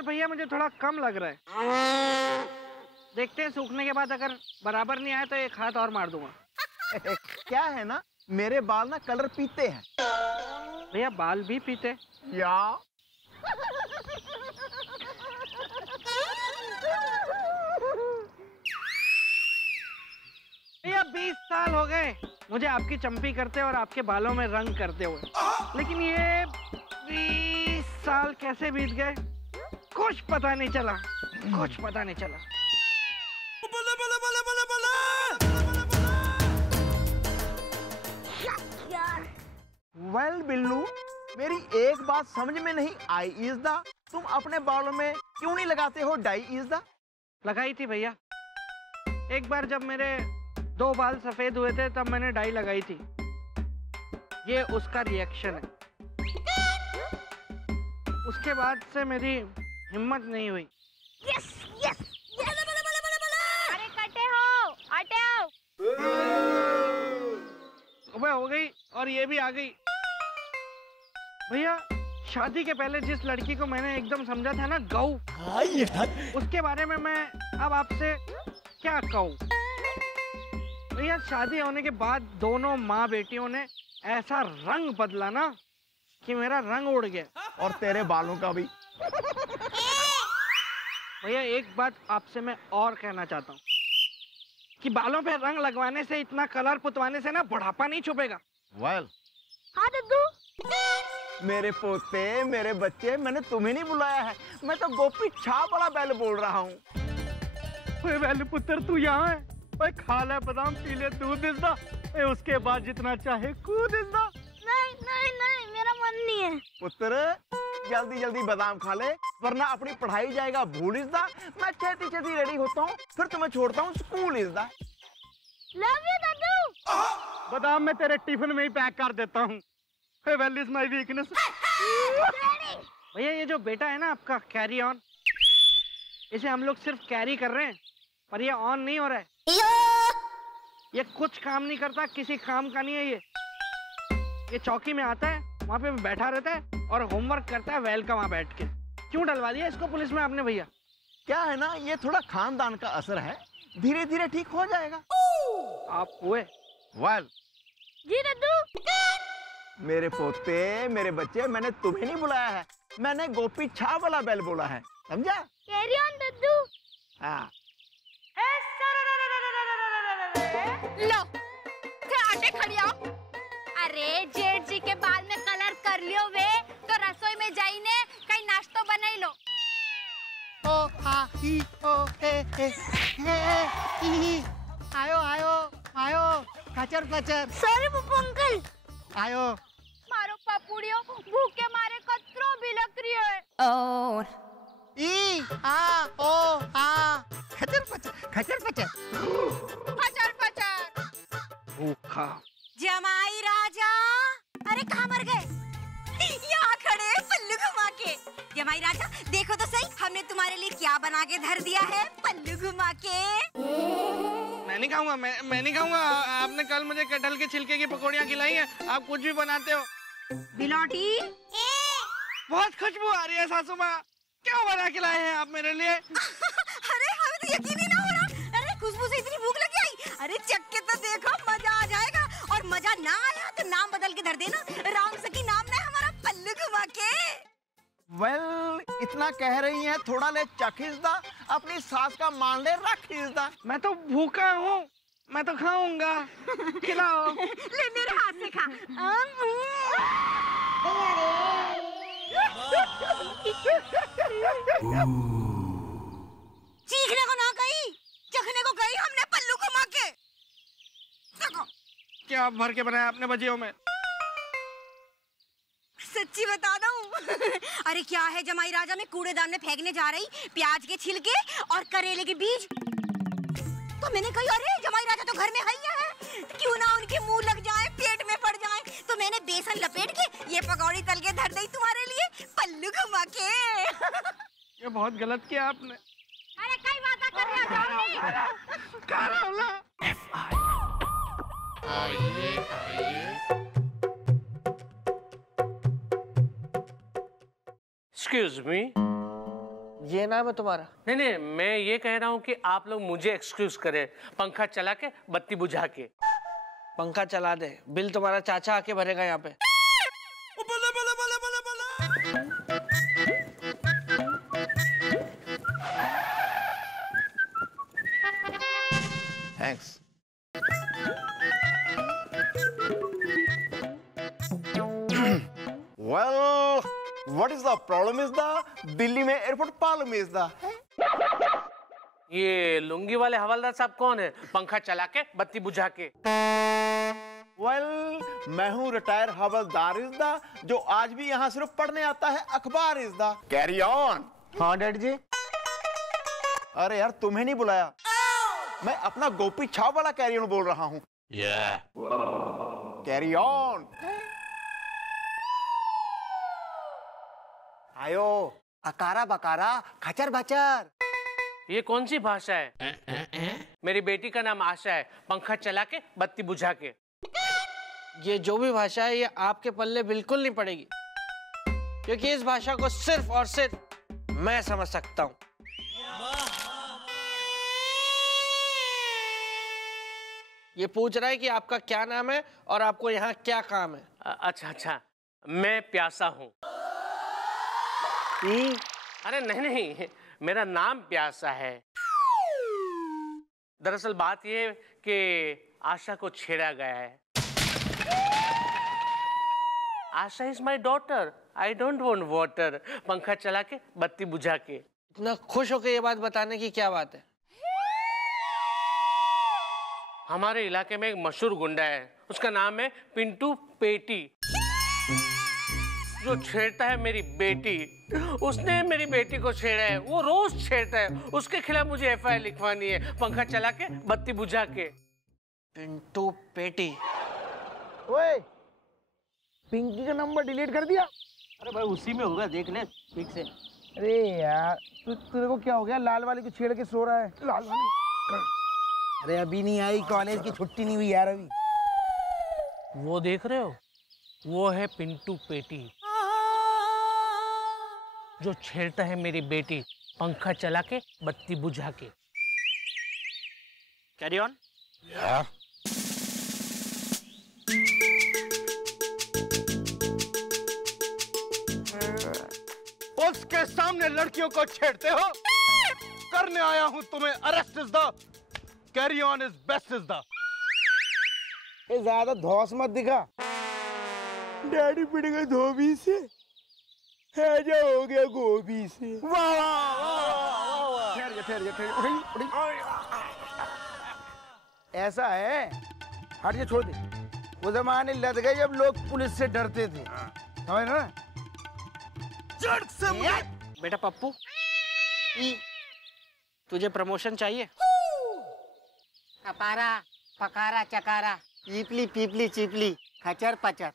Colour भैया मुझे थोड़ा कम लग रहा है। देखते हैं सूखने के बाद अगर बराबर नहीं आया तो एक हाथ और मार दूंगा। क्या है ना, मेरे बाल ना कलर पीते हैं। भैया बाल भी पीते या भैया 20 साल हो गए मुझे आपकी चंपी करते और आपके बालों में रंग करते हुए, लेकिन ये 20 साल कैसे बीत गए कुछ पता नहीं चला, कुछ पता नहीं चला। वेल बिल्लू, मेरी एक बात समझ में नहीं आई इज द, तुम अपने बालों में क्यों नहीं लगाते हो डाई इज द? लगाई थी भैया, एक बार जब मेरे 2 बाल सफेद हुए थे तब मैंने डाई लगाई थी। ये उसका रिएक्शन है। उसके बाद से मेरी हिम्मत नहीं हुई। यस यस, अरे कटे हो, हटे आओ। अबे हो गई और ये भी आ गई। भैया शादी के पहले जिस लड़की को मैंने एकदम समझा था ना गऊ, उसके बारे में मैं अब आपसे क्या कहूँ। भैया शादी होने के बाद दोनों माँ बेटियों ने ऐसा रंग बदला ना कि मेरा रंग उड़ गया। और तेरे बालों का भी। भैया एक बात आपसे मैं और कहना चाहता हूँ कि बालों पे रंग लगवाने से, इतना कलर पुतवाने से ना बुढ़ापा नहीं छुपेगा। वेल हाँ दद्दू। मेरे पोते, मेरे बच्चे, मैंने तुम्हें नहीं बुलाया है, मैं तो गोपी छाप वाला बैल बोल रहा हूँ। वेल पुत्र तू यहाँ है, भाई खा ले बादाम, पी ले दूध इसदा, उसके बाद जितना चाहे कूद इसदा। नहीं नहीं नहीं, मेरा मन नहीं है। पुत्र जल्दी जल्दी बादाम खा ले वरना अपनी पढ़ाई जाएगा भूल इसदा। मैं छेती छेती रेडी होता हूँ, फिर तुम्हें छोड़ता हूँ स्कूल इसदा। लव यू दद्दू। बादाम मैं तेरे टिफिन में ही पैक कर देता हूँ। Well is my weakness. भैया ये जो बेटा है ना आपका कैरी ऑन, इसे हम लोग सिर्फ कैरी कर रहे हैं पर ये ऑन नहीं हो रहा है। ये कुछ काम नहीं करता, किसी काम का नहीं है ये चौकी में आता है, वहाँ पे बैठा रहता है और होमवर्क करता है वेल का वहाँ बैठ के। क्यों डलवा दिया इसको पुलिस में आपने भैया? क्या है ना, ये थोड़ा खानदान का असर है, धीरे धीरे ठीक हो जाएगा। आप हुए? वेल जी दद्दू। मेरे पोते, मेरे बच्चे, मैंने तुम्हें नहीं बुलाया है, मैंने गोपी छाप वाला बैल बोला है, समझा? कैरी ऑन दद्दू। हाँ। लो आटे खड़ी आओ। अरे जेठ जी के बाल में कलर कर लियो वे तो रसोई में जाइने कहीं नाश्तो बनाई लो। ओ आ ई ओ ए ई आयो आयो आयो कचर कचर। Sorry Pappu uncle. आयो मारो पपुड़ियों, भूखे मारे कतरो भी लग रही है। Oh. ई आ ओ आ खचर पचर खचर पचर पचर पचर। भूखा जमाई राजा, अरे कहाँ मर गए? यहाँ खड़े हैं पल्लू घुमा के। जमाई राजा देखो तो सही, हमने तुम्हारे लिए क्या बना के धर दिया है पल्लू घुमा के। मैं नहीं खाऊंगा, मैं नहीं खाऊंगा। आपने कल मुझे कटहल के छिलके की पकौड़ियाँ खिलाई हैं, आप कुछ भी बनाते हो। बिलौटी बहुत खुशबू आ रही है सासू माँ, क्या बना के लाए हैं आप मेरे लिए? अरे हमें तो यकीन ही ना हो रहा। अरे खुशबू से इतनी भूख लगी आई। अरे चख के तो देखो, मजा आ जाएगा। और मजा ना आया तो नाम बदल के धर देना, राम सखी नाम ना है हमारा पल्लू घुमा के। वेल इतना कह रही हैं, थोड़ा ले चखिसदा, अपनी सास का मान ले रखिसदा। मैं तो भूखा हूँ, मैं तो खाऊंगा, खिलाओ। ले मेरे हाथ से खा। चीखने को ना कही, चखने को कही हमने पल्लू घुमा के। देखो क्या भर के बनाया आपने भजियों में? सच्ची बता दूं। अरे क्या है जमाई राजा, में कूड़ेदान में फेंकने जा रही प्याज के छिलके और करेले के बीज, तो मैंने कही अरे जमाई राजा तो घर में है, क्यों ना उनके मुंह लग जाए, पेट में पड़ जाए। तो मैंने बेसन लपेट के ये पकौड़ी तल के धर दी तुम्हारे लिए पल्लू घुमा के। ये बहुत गलत किया आपने। अरे कई बात कर रहे हो Excuse me, ये नाम है तुम्हारा? नहीं नहीं, मैं ये कह रहा हूँ कि आप लोग मुझे एक्सक्यूज करें, पंखा चला के बत्ती बुझा के। पंखा चला दे, बिल तुम्हारा चाचा आके भरेगा यहाँ पे। Thanks. Well, what is the problem is the Delhi में एयरपोर्ट प्रॉब्लम is the। ये लुंगी वाले हवलदार साहब कौन है, पंखा चला के बत्ती बुझा के? Well, मैं हूँ रिटायर हवलदार इज द, जो आज भी यहाँ सिर्फ पढ़ने आता है अखबार इज द। Carry on. हाँ डैड जी। अरे यार तुम्हें नहीं बुलाया, मैं अपना गोपी छाव वाला कैरी ऑन बोल रहा हूँ। Carry on. आयो अकारा बकारा खचर बचर। ये कौन सी भाषा है? मेरी बेटी का नाम आशा है, पंखा चला के बत्ती बुझा के। ये जो भी भाषा है ये आपके पल्ले बिल्कुल नहीं पड़ेगी, क्योंकि इस भाषा को सिर्फ और सिर्फ मैं समझ सकता हूँ। ये पूछ रहा है कि आपका क्या नाम है और आपको यहाँ क्या काम है। अच्छा अच्छा, मैं प्यासा हूँ। अरे नहीं नहीं, मेरा नाम प्यासा है। दरअसल बात ये कि आशा को छेड़ा गया है। Asha is my daughter, I don't want water. पंखा चला के बत्ती बुझा के। इतना खुश होकर ये बात बताने की क्या बात है? हमारे इलाके में एक मशहूर गुंडा है, उसका नाम है पिंटू पेटी, जो छेड़ता है मेरी बेटी। उसने मेरी बेटी को छेड़ा है, वो रोज छेड़ता है। उसके खिलाफ मुझे FIR लिखवानी है, पंखा चला के बत्ती बुझा के। पिंटू पेटी। ओए, पिंकी का नंबर डिलीट कर दिया? अरे भाई उसी में होगा, देख ले ठीक से। अरे यार तुझे को क्या हो गया? लाल वाली को छेड़ के सो रहा है। लाल वाली। अरे अभी नहीं आई, कॉलेज की छुट्टी नहीं हुई यार अभी। वो देख रहे हो, वो है पिंटू पेटी, जो छेड़ता है मेरी बेटी, पंखा चला के बत्ती बुझा के। Carry on. उसके सामने लड़कियों को छेड़ते हो? करने आया हूं तुम्हें arrest is the, carry on is best is the. ज्यादा धौस मत दिखा, डैडी पिट गए धोबी से, हैजा हो गया गोभी से। वाह वाह। ठहर जा। ऐसा है, हट जा, छोड़ दे। वो जमाने लग गए जब लोग पुलिस से डरते थे, समझ ना? बेटा पप्पू, तुझे प्रमोशन चाहिए? कपारा पकारा चकारा पीपली पीपली चिपली खचर पचर।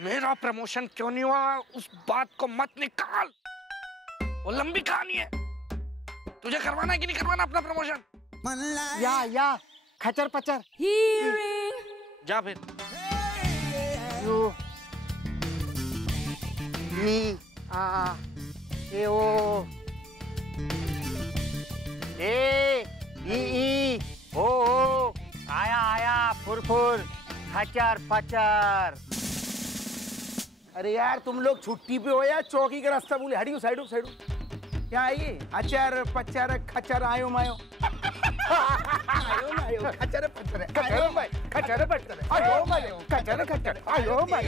मेरा प्रमोशन क्यों नहीं हुआ उस बात को मत निकाल, वो लंबी कहानी है। तुझे करवाना है कि नहीं करवाना अपना प्रमोशन? या खचर पचर। जा फिर। यू ई आ ए ओ ए ई ओ आया आया फुरफुर खचर पचर। अरे यार तुम लोग छुट्टी पे हो या चौकी का रास्ता भूले? हटियो, साइडो साइडो। क्या आइए? अचार पचार खचर आयो मायो। आयो मायो खचर पचर आयो माय खचर पचर आयो मायो खचर खचर आयो माय।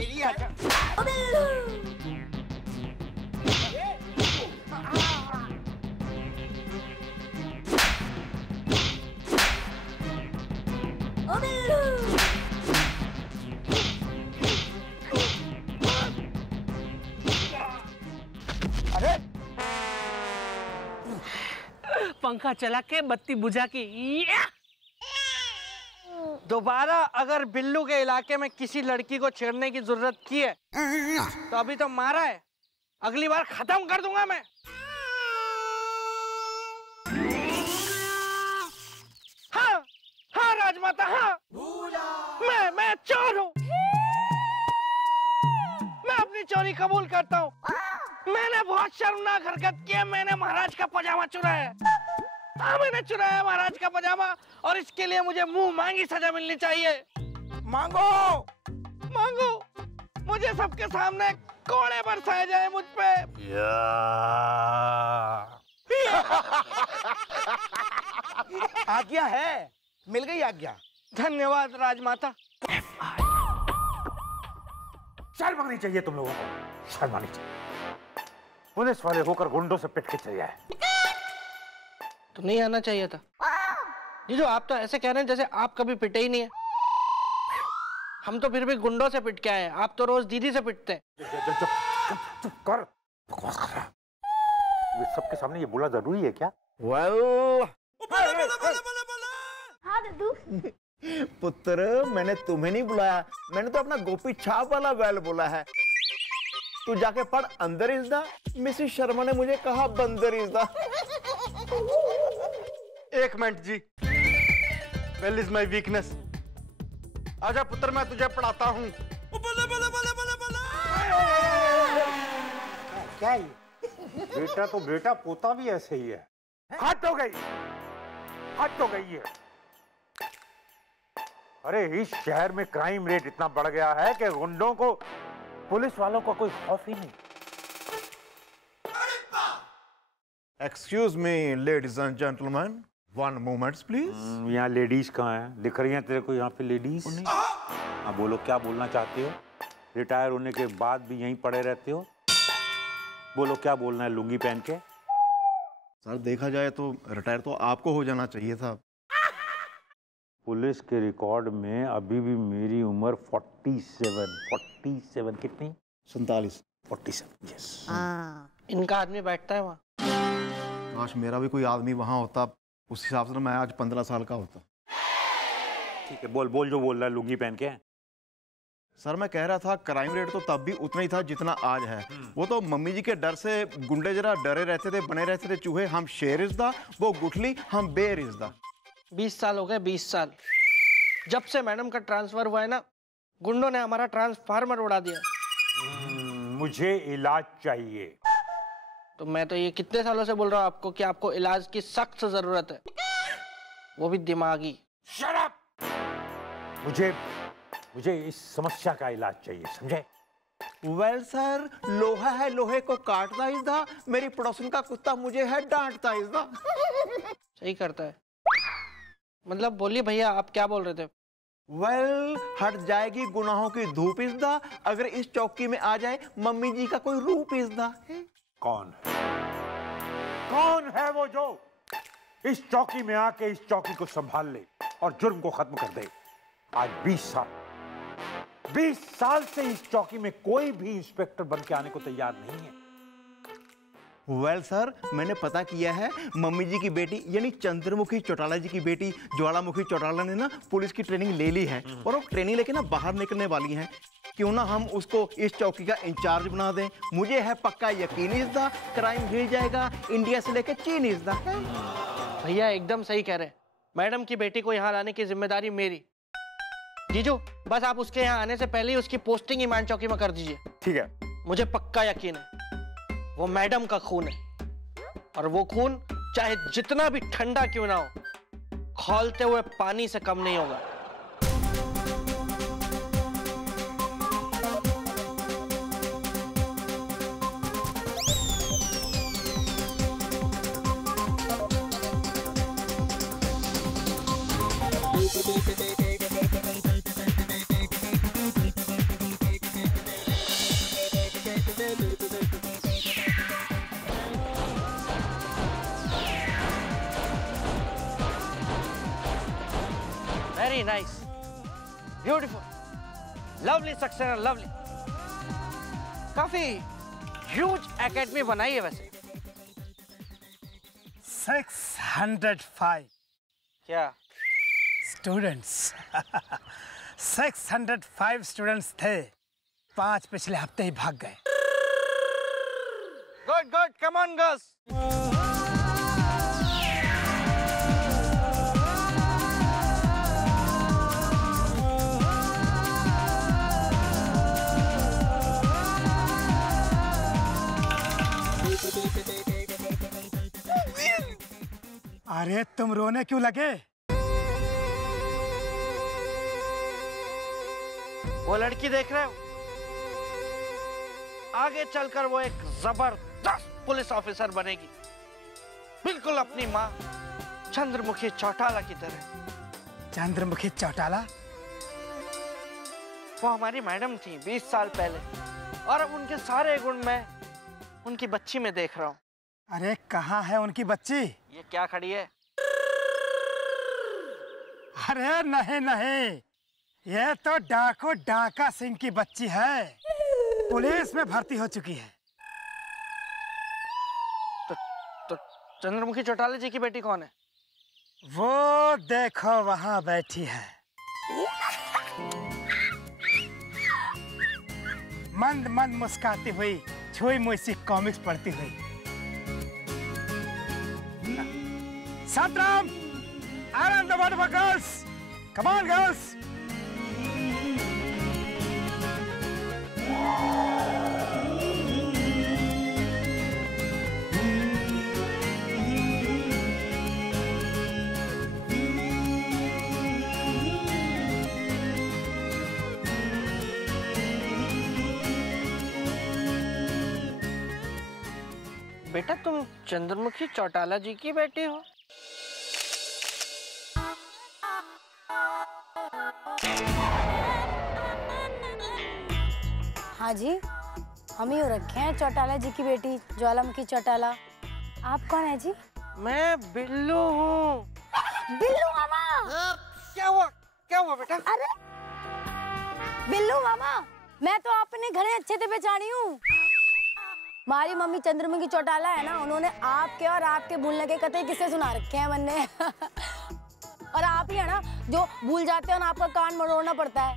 पंखा चला के बत्ती बुझा के। दोबारा अगर बिल्लू के इलाके में किसी लड़की को छेड़ने की जरूरत की है तो अभी तो मारा है, अगली बार खत्म कर दूंगा मैं। हाँ हाँ राजमाता, हाँ मैं चोर हूँ, मैं अपनी चोरी कबूल करता हूँ। मैंने बहुत शर्मनाक हरकत की है। मैंने महाराज का पजामा चुराया। हाँ, मैंने चुराया महाराज का पजामा और इसके लिए मुझे मुंह मांगी सजा मिलनी चाहिए। मांगो मांगो, मुझे सबके सामने कोड़े बरसाए जाए मुझ पे। आज्ञा है, मिल गई आज्ञा। धन्यवाद राजमाता। शर्म आनी चाहिए तुम लोगों को, शर्म आनी चाहिए। पुलिस वाले होकर गुंडों से पिट के चले आए। तो नहीं आना चाहिए था। ये जो आप तो ऐसे कह रहे हैं जैसे आप कभी पिटे ही नहीं है। हम तो फिर भी गुंडों से पिट के आए हैं, आप तो रोज दीदी से पिटते हैं। चुप कर, बकवास कर रहा है। ये सबके सामने ये बोलना जरूरी है क्या? हाँ दद्दू। पुत्र, मैंने तुम्हें नहीं बुलाया, मैंने तो अपना गोपी छाप वाला बैल बोला है। तू जाके पढ़ अंदर इज द। मिसेस शर्मा ने मुझे कहा बंदर इज द। एक मिनट जी, वेल इज माई वीकनेस। आजा पुत्र, मैं तुझे पढ़ाता हूँ। क्या ये? बेटा तो बेटा, पोता भी ऐसे ही है। हद हो गई, हद हो गई है। अरे इस शहर में क्राइम रेट इतना बढ़ गया है कि गुंडों को पुलिस वालों का कोई खौफ ही नहीं। Excuse me ladies and gentleman, one moment please. यहाँ लेडीज कहाँ हैं? दिख रही हैं तेरे को यहाँ पे लेडीज? हाँ बोलो, क्या बोलना चाहते हो? रिटायर होने के बाद भी यहीं पड़े रहते हो? बोलो क्या बोलना है लुंगी पहन के? सर देखा जाए तो रिटायर तो आपको हो जाना चाहिए था। पुलिस के रिकॉर्ड में अभी भी मेरी उम्र 47 कितनी? 47। 47, यस। इनका आदमी बैठता है वहाँ। काश मेरा भी कोई आदमी वहाँ होता, उस हिसाब से मैं आज 15 साल का होता। ठीक है, बोल बोल जो बोल रहा है लुंगी पहन के। सर मैं कह रहा था क्राइम रेट तो तब भी उतना ही था जितना आज है। वो तो मम्मी जी के डर से गुंडे जरा डरे रहते थे, बने रहते थे चूहे। हम शेर इज दा, वो गुठली, हम बेर इज दा। 20 साल हो गए, 20 साल। जब से मैडम का ट्रांसफर हुआ है ना, गुंडों ने हमारा ट्रांसफार्मर उड़ा दिया। मुझे इलाज चाहिए। तो मैं तो ये कितने सालों से बोल रहा हूँ आपको कि आपको इलाज की सख्त जरूरत है, वो भी दिमागी। Shut up! मुझे इस समस्या का इलाज चाहिए, समझे? वेल सर, लोहा है लोहे को काटता इज दा। मेरी पड़ोसन का कुत्ता मुझे है डांटता इज दा। सही करता है। मतलब बोलिए भैया, आप क्या बोल रहे थे? वेल हट जाएगी गुनाहों की धूप इज दा, अगर इस चौकी में आ जाए मम्मी जी का कोई रूप इज दा। कौन है वो जो इस चौकी में आके इस चौकी को संभाल ले और जुर्म को खत्म कर दे? आज 20 साल से इस चौकी में कोई भी इंस्पेक्टर बन के आने को तैयार नहीं है। वेल सर, मैंने पता किया है, मम्मी जी की बेटी यानी चंद्रमुखी चौटाला जी की बेटी ज्वालामुखी चौटाला ने ना पुलिस की ट्रेनिंग ले ली है और वो ट्रेनिंग लेके ना बाहर निकलने वाली है। क्यों ना हम उसको इस चौकी का इंचार्ज बना दें? मुझे है पक्का यकीन इस दा, क्राइम गिर जाएगा इंडिया से लेकर चीन इस दा। भैया एकदम सही कह रहे हैं। मैडम की बेटी को यहाँ लाने की जिम्मेदारी मेरी। जीजू, बस आप उसके यहाँ आने से पहले ही उसकी पोस्टिंग ईमान चौकी में कर दीजिए। ठीक है। मुझे पक्का यकीन है वो मैडम का खून है, और वो खून चाहे जितना भी ठंडा क्यों ना हो, खौलते हुए पानी से कम नहीं होगा। Very nice, beautiful, lovely success, lovely. काफी ह्यूज एकेडमी बनाई है वैसे। 605 क्या? स्टूडेंट्स 605 स्टूडेंट्स थे, 5 पिछले हफ्ते ही भाग गए। Good good, come on girls. अरे तुम रोने क्यों लगे? वो लड़की देख रहे हो? आगे चलकर वो एक जबरदस्त पुलिस ऑफिसर बनेगी, बिल्कुल अपनी माँ चंद्रमुखी चौटाला की तरह। चंद्रमुखी चौटाला? वो हमारी मैडम थी 20 साल पहले, और अब उनके सारे गुण मैं उनकी बच्ची में देख रहा हूँ। अरे कहाँ है उनकी बच्ची? ये क्या खड़ी है? अरे नहीं नहीं, ये तो डाको डाका सिंह की बच्ची है, पुलिस में भर्ती हो चुकी है। तो चंद्रमुखी चौटाला जी की बेटी कौन है? वो देखो वहाँ बैठी है, मंद मंद मुस्कुराती हुई, छुई मुई सी कॉमिक्स पढ़ती हुई। Satram, Aaron the wonderful girls, come on girls. बेटा तुम चंद्रमुखी चौटाला जी की बेटी हो? हाँ जी, हम ही हो रखे हैं चौटाला जी की बेटी, ज्वालामुखी चौटाला। आप कौन है जी? मैं बिल्लू हूँ। बिल्लू मामा। क्या हुआ? क्या हुआ बेटा? अरे बिल्लू मामा, मैं तो अपने घर अच्छे से पहचानी हूँ। हमारी मम्मी चंद्रमुखी चौटाला है ना, उन्होंने आपके और आपके भूलने के कतई किस्से सुना रखे हैं बनने। और आप ही है ना जो भूल जाते हैं और आपका कान मरोड़ना पड़ता है?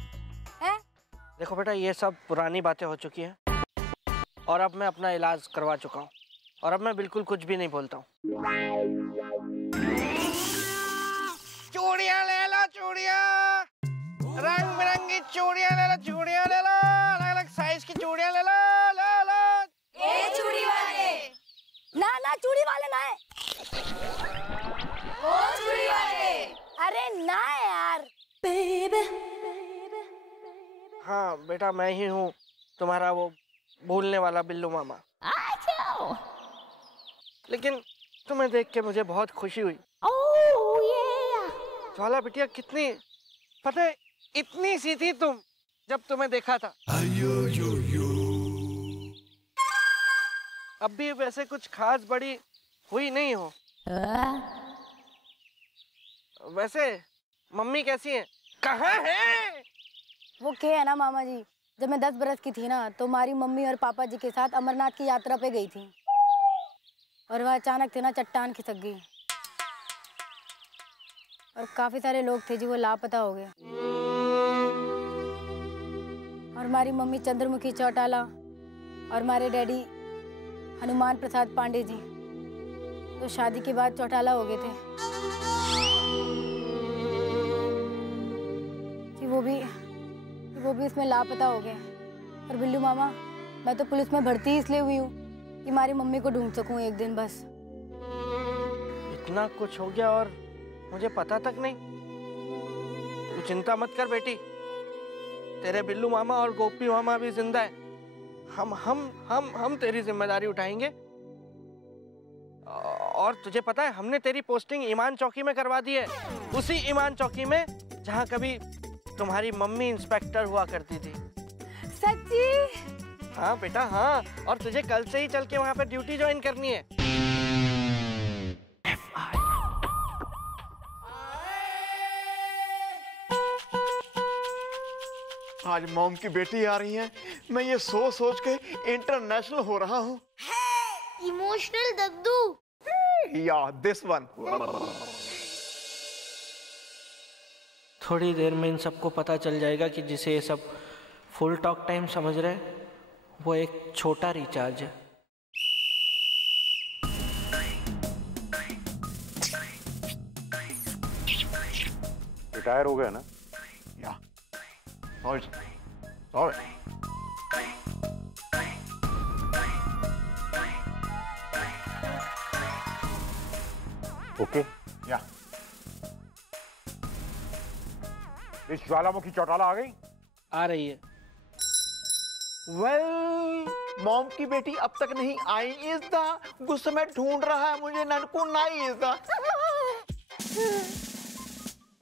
देखो बेटा, ये सब पुरानी बातें हो चुकी हैं, और अब मैं अपना इलाज करवा चुका हूँ, और अब मैं बिल्कुल कुछ भी नहीं बोलता हूँ। चूड़ियाँ ले लो, चूड़ियाँ, रंग बिरंगी चूड़ियाँ ले लो, चूड़ियाँ ले लो, अलग अलग साइज की चूड़ियाँ ले लो, लो लो। ए चूड़ी वाले, ना ना चूड़ी वाले ना है, ओ चूड़ी वाले, अरे ना यार। हाँ बेटा, मैं ही हूँ तुम्हारा वो भूलने वाला बिल्लू मामा। लेकिन तुम्हें देख के मुझे बहुत खुशी हुई। ज्वाला बिटिया, कितनी पता है, इतनी सी थी तुम जब तुम्हें देखा था। अब भी वैसे कुछ खास बड़ी हुई नहीं हो। वैसे मम्मी कैसी हैं? कहाँ है? वो क्या है ना मामा जी, जब मैं 10 बरस की थी ना, तो हमारी मम्मी और पापा जी के साथ अमरनाथ की यात्रा पे गई थी, और वह अचानक थे ना चट्टान खिसक गई, और काफी सारे लोग थे जो वो लापता हो गए। और हमारी मम्मी चंद्रमुखी चौटाला और हमारे डैडी हनुमान प्रसाद पांडे जी तो शादी के बाद चौटाला हो गए थे। वो भी इसमें लापता हो गए। और बिल्लू मामा, मैं तो पुलिस में भर्ती इसलिए हुई हूँ कि हमारी मम्मी को ढूंढ सकूं एक दिन बस। इतना कुछ हो गया और मुझे पता तक नहीं। तू चिंता मत कर बेटी, तेरे बिल्लू मामा और गोपी मामा भी जिंदा है। हम तेरी जिम्मेदारी उठाएंगे। और तुझे पता है, हमने तेरी पोस्टिंग ईमान चौकी में करवा दी है, उसी ईमान चौकी में जहाँ कभी तुम्हारी मम्मी इंस्पेक्टर हुआ करती थी। सच्ची? हाँ बेटा हाँ, और तुझे कल से ही चल के वहाँ पे ड्यूटी ज्वाइन करनी है। आज मॉम की बेटी आ रही है, मैं ये सोच के इंटरनेशनल हो रहा हूँ। इमोशनल दद्दू। या दिस वन। थोड़ी देर में इन सबको पता चल जाएगा कि जिसे ये सब फुल टॉक टाइम समझ रहे हैं, वो एक छोटा रिचार्ज है। रिटायर हो गया ना? या सॉरी। ओके, मिस ज्वालामुखी चौटाला आ गई? आ रही है। वेल मॉम की बेटी अब तक नहीं आई इज द गुस्से में ढूंढ रहा है मुझे ननकू नाई इज द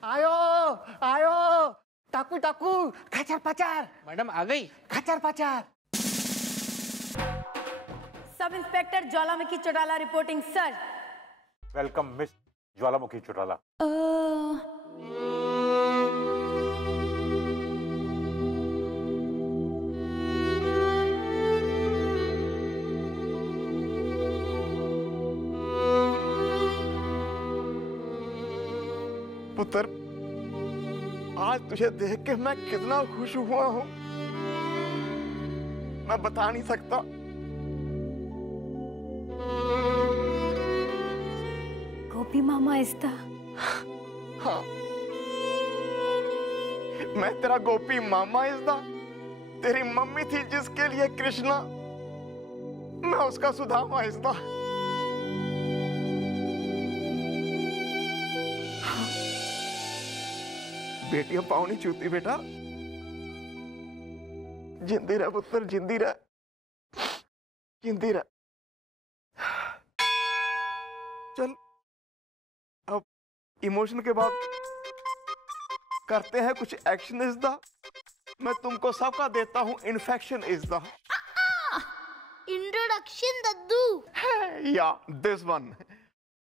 आयो आयो टाकू टाकू खचर पचर। मैडम आ गई? खचर पचर। सब इंस्पेक्टर ज्वालामुखी Chautala reporting sir. Welcome miss ज्वालामुखी चौटाला। पुत्र आज तुझे देख के मैं कितना खुश हुआ हूं मैं बता नहीं सकता। गोपी मामा इसका। हाँ मैं तेरा गोपी मामा इसदा। तेरी मम्मी थी जिसके लिए कृष्णा, मैं उसका सुदामा इसदा। बेटियां पाँव नहीं छूती बेटा। जिंदी रह पुत्र जिंदी रह जिंदी रह। चल अब इमोशन के बाद करते हैं कुछ एक्शन इज द। मैं तुमको सबका देता हूं इन्फेक्शन इज द। इंट्रोडक्शन दद्दू। या दिस वन।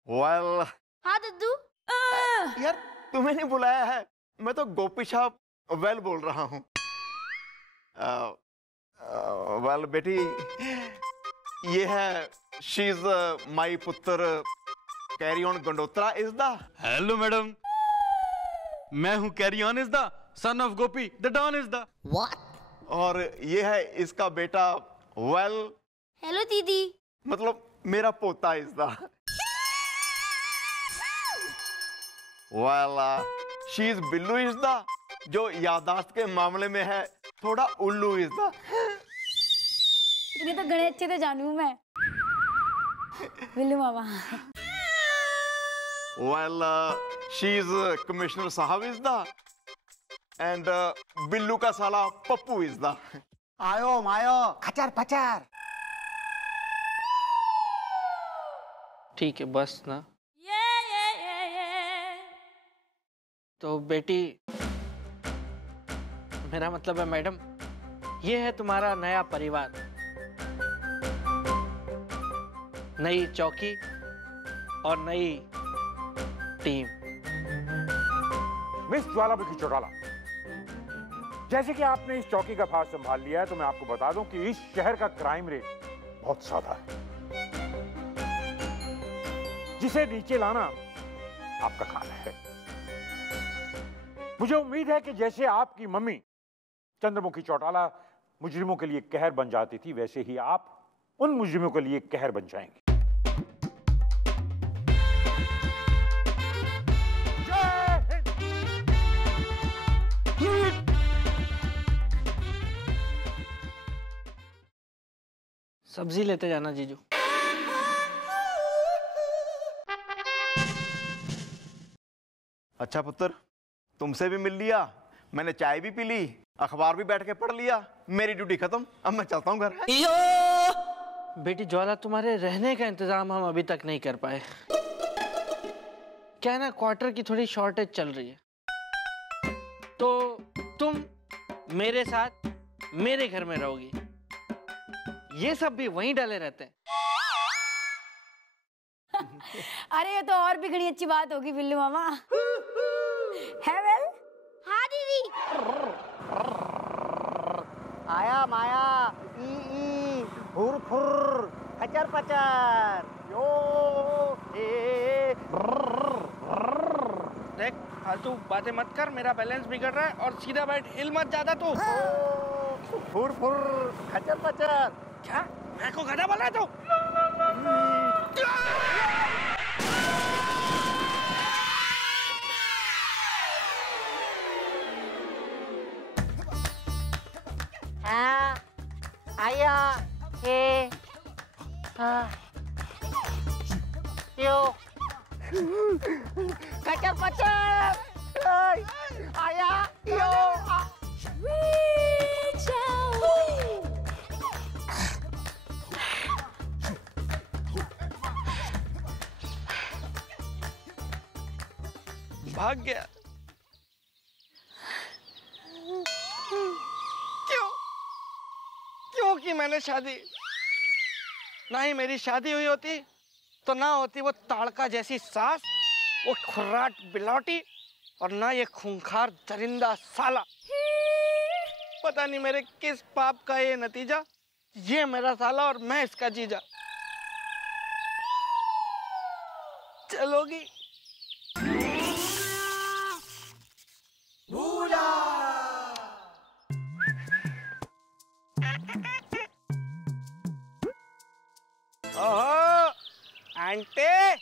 वेल हाँ दद्दू। यार तुम्हें नहीं बुलाया है, मैं तो गोपी साहब वेल बोल रहा हूँ। वेल बेटी ये है शी इज माई पुत्र carry on Gandotra is the. Hello madam, मैं हूं carry on is the son of Gopi the don is the. और ये है इसका बेटा वेल। हेलो दीदी। मतलब मेरा पोता is the. Well she is Billu is the, जो यादाश्त के मामले में है थोड़ा उल्लू इज द। इन्हें तो गणे अच्छे से जानू मैं। बिल्लू मामा। वेल शी इज कमिश्नर साहब इज द एंड बिल्लू का साला पप्पू इज द। आयो मायो खचर पचर। ठीक है बस ना। तो बेटी मेरा मतलब है मैडम, ये है तुम्हारा नया परिवार। नई चौकी और नई टीम। मिस ज्वालामुखी चौटाला, जैसे कि आपने इस चौकी का भार संभाल लिया है तो मैं आपको बता दूं कि इस शहर का क्राइम रेट बहुत ज्यादा है, जिसे नीचे लाना आपका काम है। मुझे उम्मीद है कि जैसे आपकी मम्मी चंद्रमुखी चौटाला मुजरिमों के लिए कहर बन जाती थी, वैसे ही आप उन मुजरिमों के लिए कहर बन जाएंगे। सब्जी लेते जाना जीजू। अच्छा पुत्र, तुमसे भी मिल लिया, मैंने चाय भी पी ली, अखबार भी बैठ के पढ़ लिया, मेरी ड्यूटी खत्म, अब मैं चलता हूँ घर। बेटी ज्वाला, तुम्हारे रहने का इंतजाम हम अभी तक नहीं कर पाए। क्या है ना, क्वार्टर की थोड़ी शॉर्टेज चल रही है, तो तुम मेरे साथ मेरे घर में रहोगी। ये सब भी वहीं डाले रहते हैं। अरे ये तो और भी बड़ी अच्छी बात होगी बिल्लू मामा। है वेल? हाँ दीदी। आया माया ई फुर फुर खचर पचर यो ए। देख, फालतू बातें मत कर, मेरा बैलेंस बिगड़ रहा है, और सीधा बैठ, हिल मत ज्यादा तू। फुर फुर खचर पचर। क्या मैं को गधा बोला तू? आया ए यो खचर पचर। आया यो भाग गया। क्यों की मैंने शादी? ना ही मेरी शादी हुई होती तो ना होती वो ताड़का जैसी सास, वो खुर्राट बिलौटी, और ना ये खूंखार दरिंदा साला। पता नहीं मेरे किस पाप का ये नतीजा। ये मेरा साला और मैं इसका जीजा। चलोगी? ओहो, आंटी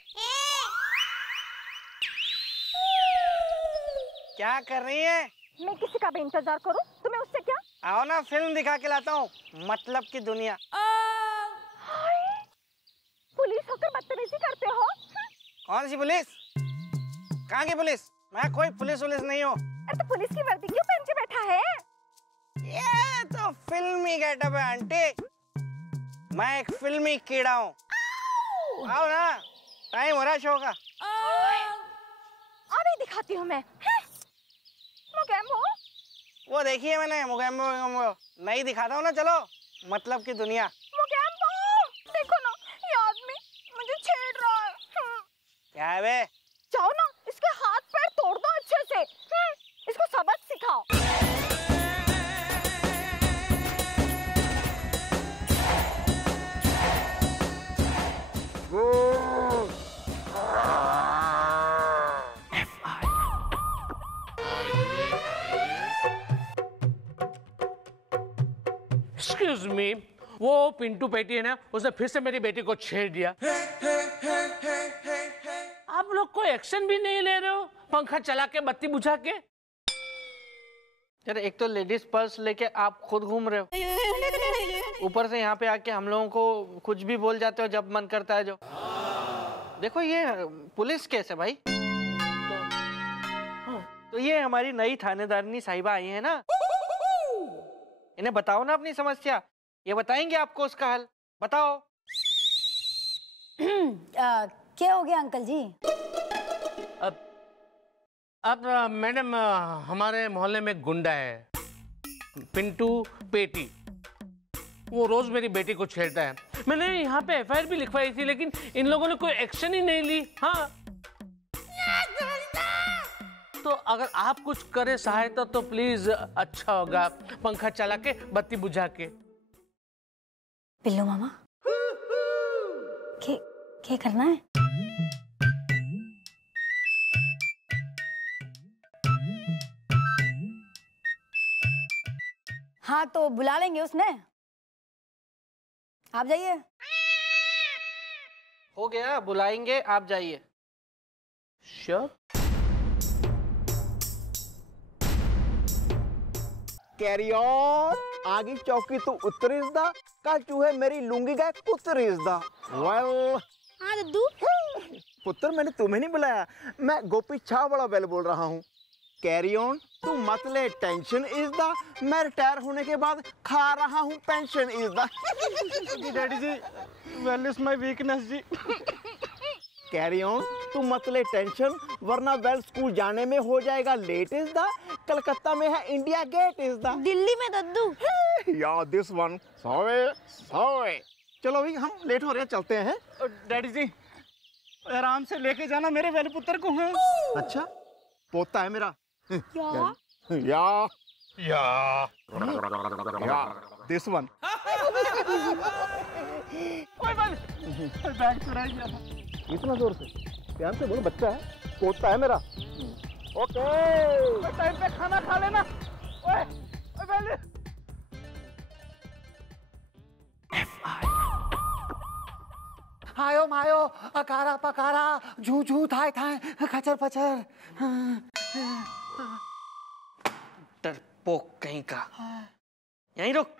क्या कर रही है? मैं किसी का भी इंतजार करूं? तुम्हें उससे क्या? आओ ना, फिल्म दिखा के लाता हूँ, मतलब की दुनिया। पुलिस होकर बदतमीजी करते हो? कौन सी पुलिस? कहाँ की पुलिस? मैं कोई पुलिस नहीं हूँ। अरे तो पुलिस की वर्दी क्यों पहन के बैठा है? ये तो फिल्मी गेटअप है आंटी। मैं एक फिल्मी कीड़ा हूँ। आओ ना, टाइम हो रहा है शो का। अभी दिखाती हूँ मैं। मुगैम्बो? वो देखी है मैंने, मुगैम्बो। नहीं दिखाता हूँ ना, चलो, मतलब की दुनिया। मुगैम्बो, देखो ना, ये आदमी मुझे छेड़ रहा है। क्या है बे? जाओ ना, इसके हाथ पैर तोड़ दो अच्छे से। इसको सबक सिखाओ। एक्सक्यूज मी, वो पिंटू पेटी है ना, उसने फिर से मेरी बेटी को छेड़ दिया। आप लोग कोई एक्शन भी नहीं ले रहे हो, पंखा चला के बत्ती बुझा के। यार, एक तो लेडीज पर्स लेके आप खुद घूम रहे हो, ऊपर से यहाँ पे आके हम लोगों को कुछ भी बोल जाते हो जब मन करता है जो। देखो, ये पुलिस केस है भाई। तो ये हमारी नई थानेदारनी साहिबा आई है ना, इन्हें बताओ ना अपनी समस्या, ये बताएंगे आपको उसका हल। बताओ। क्या हो गया अंकल जी? अब मैडम, हमारे मोहल्ले में गुंडा है, पिंटू पेटी। वो रोज मेरी बेटी को छेड़ता है। मैंने यहाँ पे एफआईआर भी लिखवाई थी, लेकिन इन लोगों ने कोई एक्शन ही नहीं ली। हाँ, तो अगर आप कुछ करे सहायता तो प्लीज अच्छा होगा, पंखा चला के बत्ती बुझा के। पिल्लू मामा, क्या करना है? हाँ, तो बुला लेंगे उसने, आप जाइए। हो गया, बुलाएंगे, आप जाइए। श्योर। Carry on. आगे चौकी तो उतरिसदा, का चूहे मेरी लूंगी गए कुतरिसदा। वेल, हाँ दद्दू। पुत्र, मैंने तुम्हें नहीं बुलाया, मैं गोपी छावड़ा वेल बोल रहा हूँ। कैरी ऑन, तू मत ले टेंशन इज द, मैं रिटायर होने के बाद खा रहा हूँ पेंशन इज द। डैडी जी, वेल इज माय वीकनेस जी। कैरी ऑन, तू मत ले टेंशन, वरना वेल स्कूल जाने में हो जाएगा लेट इज द। कलकत्ता में है India Gate is the. Delhi में दद्दू। या दिस वन सोए। चलो भाई, हम लेट हो रहे हैं, चलते हैं। डैडी जी, आराम से लेके जाना मेरे वेल पुत्र को। हाँ। अच्छा, पोता है मेरा। या दिस वन। बैग चुराई गया। इतना जोर से, ध्यान से बोलो, बच्चा है, पोता है मेरा। ओके, टाइम पे खाना खा लेना। ओए, ओए आयो मायो, अकारा पकारा, झू झू थाय थाय, खचर पचर। डरपोक कहीं का। यहीं रुक।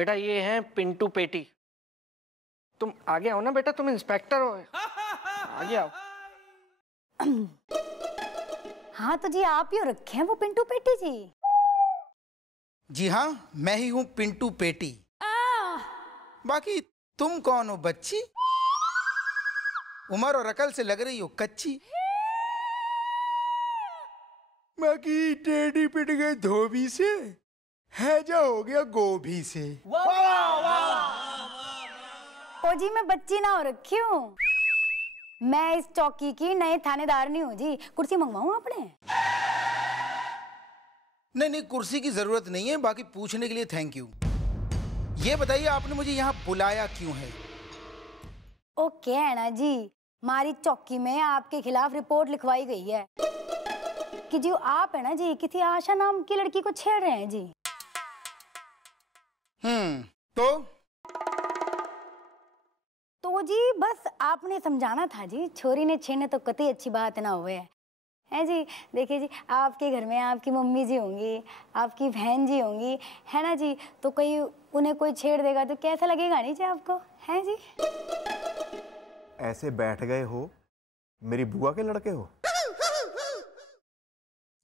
बेटा ये हैं पिंटू पेटी। तुम आगे आओ ना बेटा, तुम इंस्पेक्टर हो, आगे आओ। हाँ तो जी आप ही रखे हैं वो पिंटू पेटी जी। जी हाँ, मैं ही हूँ पिंटू पेटी। बाकी तुम कौन हो बच्ची? उम्र और अकल से लग रही हो कच्ची। बाकी टेढ़ी पिट गए धोबी से, हैजा हो गया गोभी से। ओ जी मैं बच्ची ना हो रखी हूँ, मैं इस चौकी की नई थानेदार नहीं हूँ जी। कुर्सी मंगवाऊँ आपने? नहीं, कुर्सी की जरूरत नहीं है। बाकी पूछने के लिए थैंक यू। ये बताइए आपने मुझे यहाँ बुलाया क्यों है? ओके है ना जी, हमारी चौकी में आपके खिलाफ रिपोर्ट लिखवाई गई है कि जो आप है ना जी किसी आशा नाम की लड़की को छेड़ रहे हैं जी। तो जी बस आपने समझाना था जी, छोरी ने छेड़ने तो कतई अच्छी बात ना हुए है जी। देखिए जी, आपके घर में आपकी मम्मी जी होंगी, आपकी बहन जी होंगी, है ना जी, तो कहीं उन्हें कोई छेड़ देगा तो कैसा लगेगा नहीं जी आपको, है जी? ऐसे बैठ गए हो, मेरी बुआ के लड़के हो?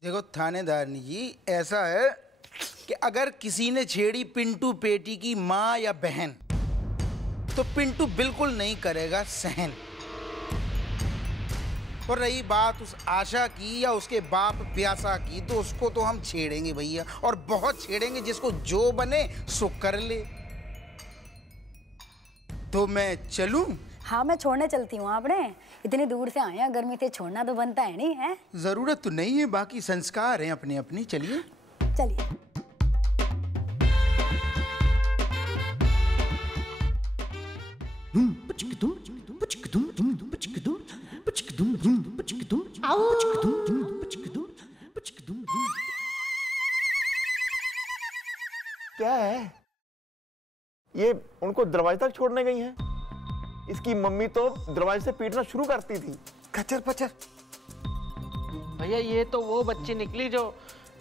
देखो थानेदारनी जी, ऐसा है कि अगर किसी ने छेड़ी पिंटू पेटी की माँ या बहन तो पिंटू बिल्कुल नहीं करेगा सहन। और रही बात उस आशा की या उसके बाप प्यासा की, तो उसको तो हम छेड़ेंगे भैया, और बहुत छेड़ेंगे। जिसको जो बने सो कर ले। तो मैं चलूं? हाँ मैं छोड़ने चलती हूँ। आपने इतनी दूर से आए हैं, गर्मी से छोड़ना तो बनता है नहीं है? जरूरत तो नहीं है, बाकी संस्कार हैं अपने अपनी। चलिए चलिए। क्या है ये? उनको दरवाजे तक छोड़ने गई हैं? इसकी मम्मी तो दरवाजे से पीटना शुरू करती थी। कचर पचर। भैया ये तो वो बच्ची निकली जो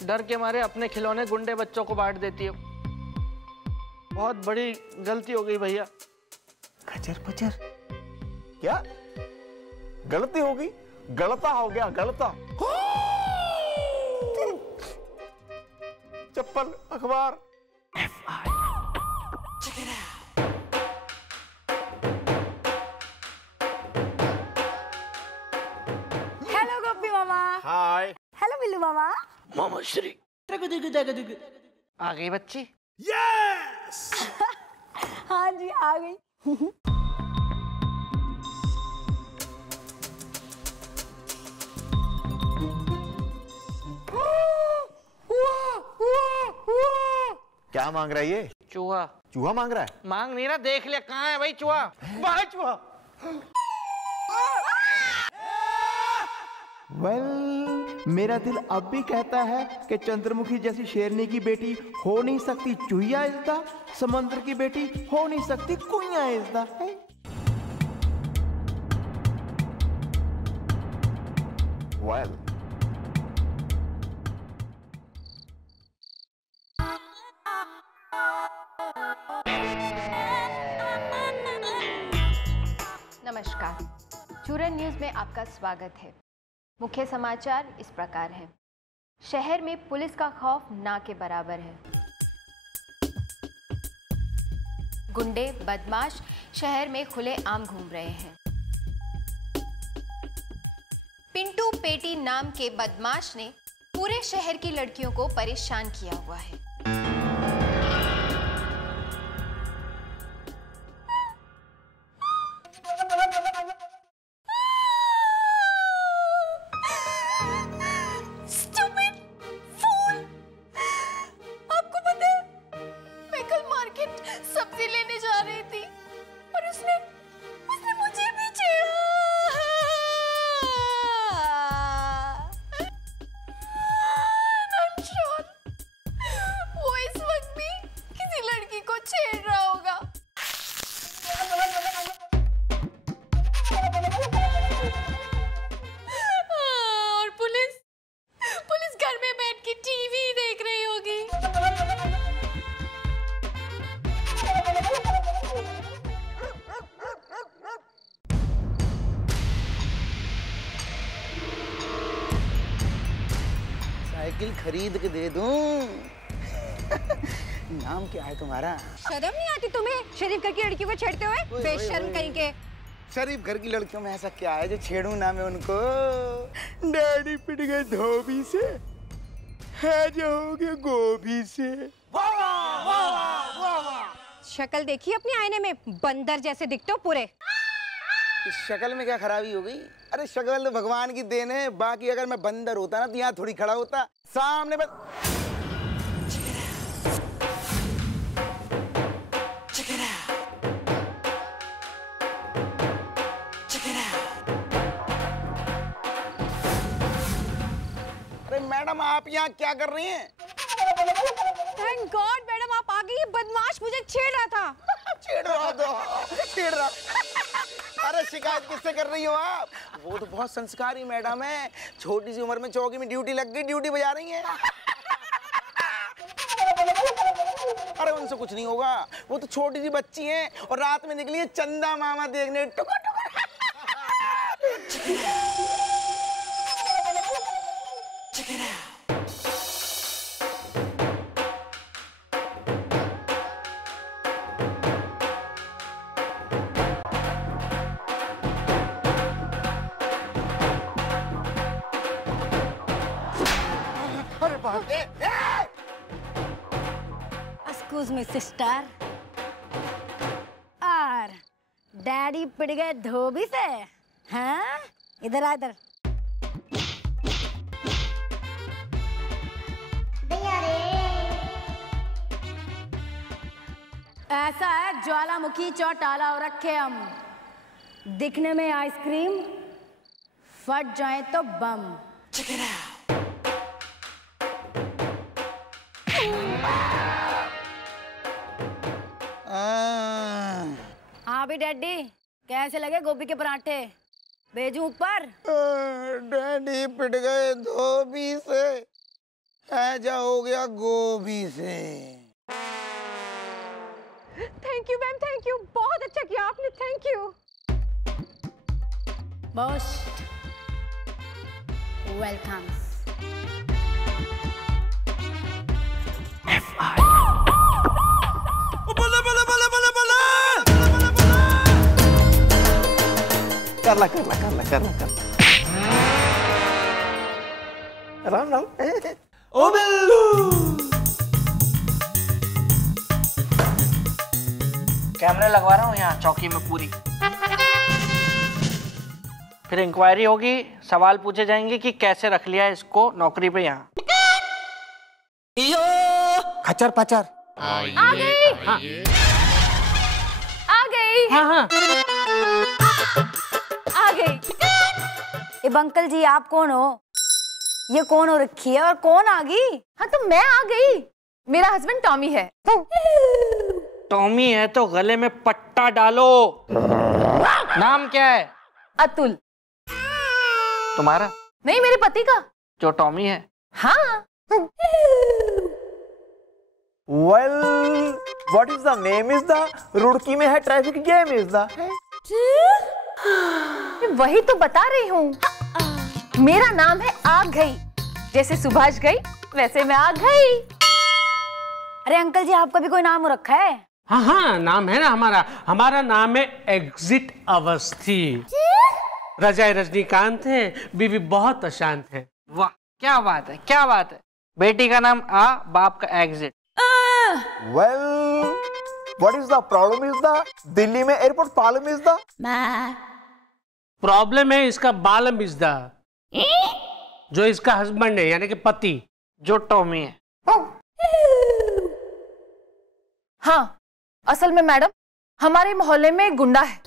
डर के मारे अपने खिलौने गुंडे बच्चों को बांट देती है। बहुत बड़ी गलती हो गई भैया। कचर पचर क्या गलती होगी? गलता हो गया, गलता। चप्पल, अखबार। हेलो गोपी मामा। हाय। हेलो बिल्लू मामा। मामा श्री। आ गई बच्ची? यस। हाँ जी आ गई। क्या मांग रहा है ये? चूहा। चूहा मांग रहा है? मांग नहीं रहा, देख लिया कहाँ है भाई चूहा। बाहर चूहा। मेरा दिल अब भी कहता है कि चंद्रमुखी जैसी शेरनी की बेटी हो नहीं सकती चूहिया इज़्दा, समंदर की बेटी हो नहीं सकती कुइया इज़्दा। वेल नमस्कार, चूरन न्यूज़ में आपका स्वागत है। मुख्य समाचार इस प्रकार है। शहर में पुलिस का खौफ ना के बराबर है। गुंडे बदमाश शहर में खुलेआम घूम रहे हैं। पिंटू पेटी नाम के बदमाश ने पूरे शहर की लड़कियों को परेशान किया हुआ है। साइकिल खरीद के दे दूं। नाम क्या है तुम्हारा? शर्म नहीं आती तुम्हें शरीफ घर की लड़कियों को छेड़ते हुए? बेशर्म कहीं के। शरीफ घर की लड़कियों में ऐसा क्या है जो छेड़ू ना मैं उनको? डैडी पिट गए धोबी से, है जो हो गया गोभी से। शक्ल देखी अपनी आईने में, बंदर जैसे दिखते हो पूरे। इस शक्ल में क्या खराबी हो गई? अरे शक्ल तो भगवान की देन है, बाकी अगर मैं बंदर होता ना तो यहाँ थोड़ी खड़ा होता सामने बस। अरे मैडम आप यहाँ क्या कर रही हैं? थैंक गॉड मैडम आप आ गई। बदमाश मुझे छेड़ रहा था। छेड़ रहा। अरे शिकायत किससे कर रही हो आप? वो तो बहुत संस्कारी मैडम है, छोटी सी उम्र में चौकी में ड्यूटी लग गई, ड्यूटी बजा रही हैं। अरे उनसे कुछ नहीं होगा, वो तो छोटी सी बच्ची हैं और रात में निकली है चंदा मामा देखने। टुकुर टुकुर। Excuse me sister. और डैडी पिट गए धोबी से? हाँ इधर आ इधर। ऐसा है ज्वालामुखी चौटाला और रखे हम, दिखने में आइसक्रीम, फट जाए तो बम। हाँ भी डैडी कैसे लगे गोभी के पराठे? भेजूं ऊपर? डैडी पिट गए धोबी से, ऐजा हो गया गोभी से। Thank you ma'am, thank you, बहुत अच्छा किया आपने, थैंक यू। Most welcome. कर ला राम राम। ओ बिल्लू कैमरे लगवा रहा हूँ यहाँ चौकी में पूरी। फिर इंक्वायरी होगी, सवाल पूछे जाएंगे कि कैसे रख लिया इसको नौकरी पे यहाँ। खचर पचर आ गई। हाँ। आ गई। हाँ हाँ आ गई। ए अंकल जी आप कौन हो? ये कौन हो रखी है और कौन आ गई? हाँ तो मैं आ गई, मेरा हस्बैंड टॉमी है। टॉमी है तो गले में पट्टा डालो। नाम क्या है? अतुल। तुम्हारा? नहीं मेरे पति का। जो टॉमी है? हाँ। Well what is the name is the, Roorkee में है ट्रैफिक जैम इज द। वही तो बता रही हूँ, मेरा नाम है आ गई, जैसे सुभाष गई वैसे मैं आ गई। अरे अंकल जी आपका भी कोई नाम रखा है? हाँ हाँ नाम है ना हमारा, हमारा नाम है एग्जिट अवस्थी। रजाई रजनीकांत है, बीवी बहुत अशांत है। वाह क्या बात है, क्या बात है। बेटी का नाम आ, बाप का exit. Well what is the problem is the, Delhi में airport problem is the. Problem है इसका बालम इज्दा, जो इसका हस्बैंड है यानी कि पति, जो टॉमी है। हाँ असल में मैडम हमारे मोहल्ले में एक गुंडा है,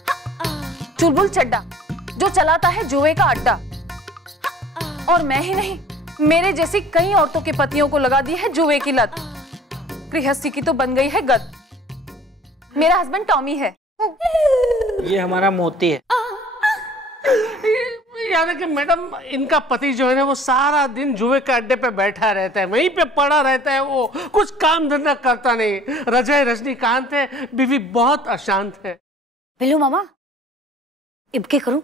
चुलबुल चड्डा, जो चलाता है जुए का अड्डा। और मैं ही नहीं, मेरे जैसी कई औरतों के पतियों को लगा दी है जुए की लत। गृहस्थी की तो बन गई है गत। मेरा हस्बैंड टॉमी है। ये हमारा मोती है। यानी कि मैडम इनका पति जो है ना वो सारा दिन जुए के अड्डे पे बैठा रहता है, वहीं पे पड़ा रहता है, वो कुछ काम धंधा करता नहीं। रजाई रजनीकांत है, बीवी बहुत अशांत है। बिल्लू मामा इबके करूं?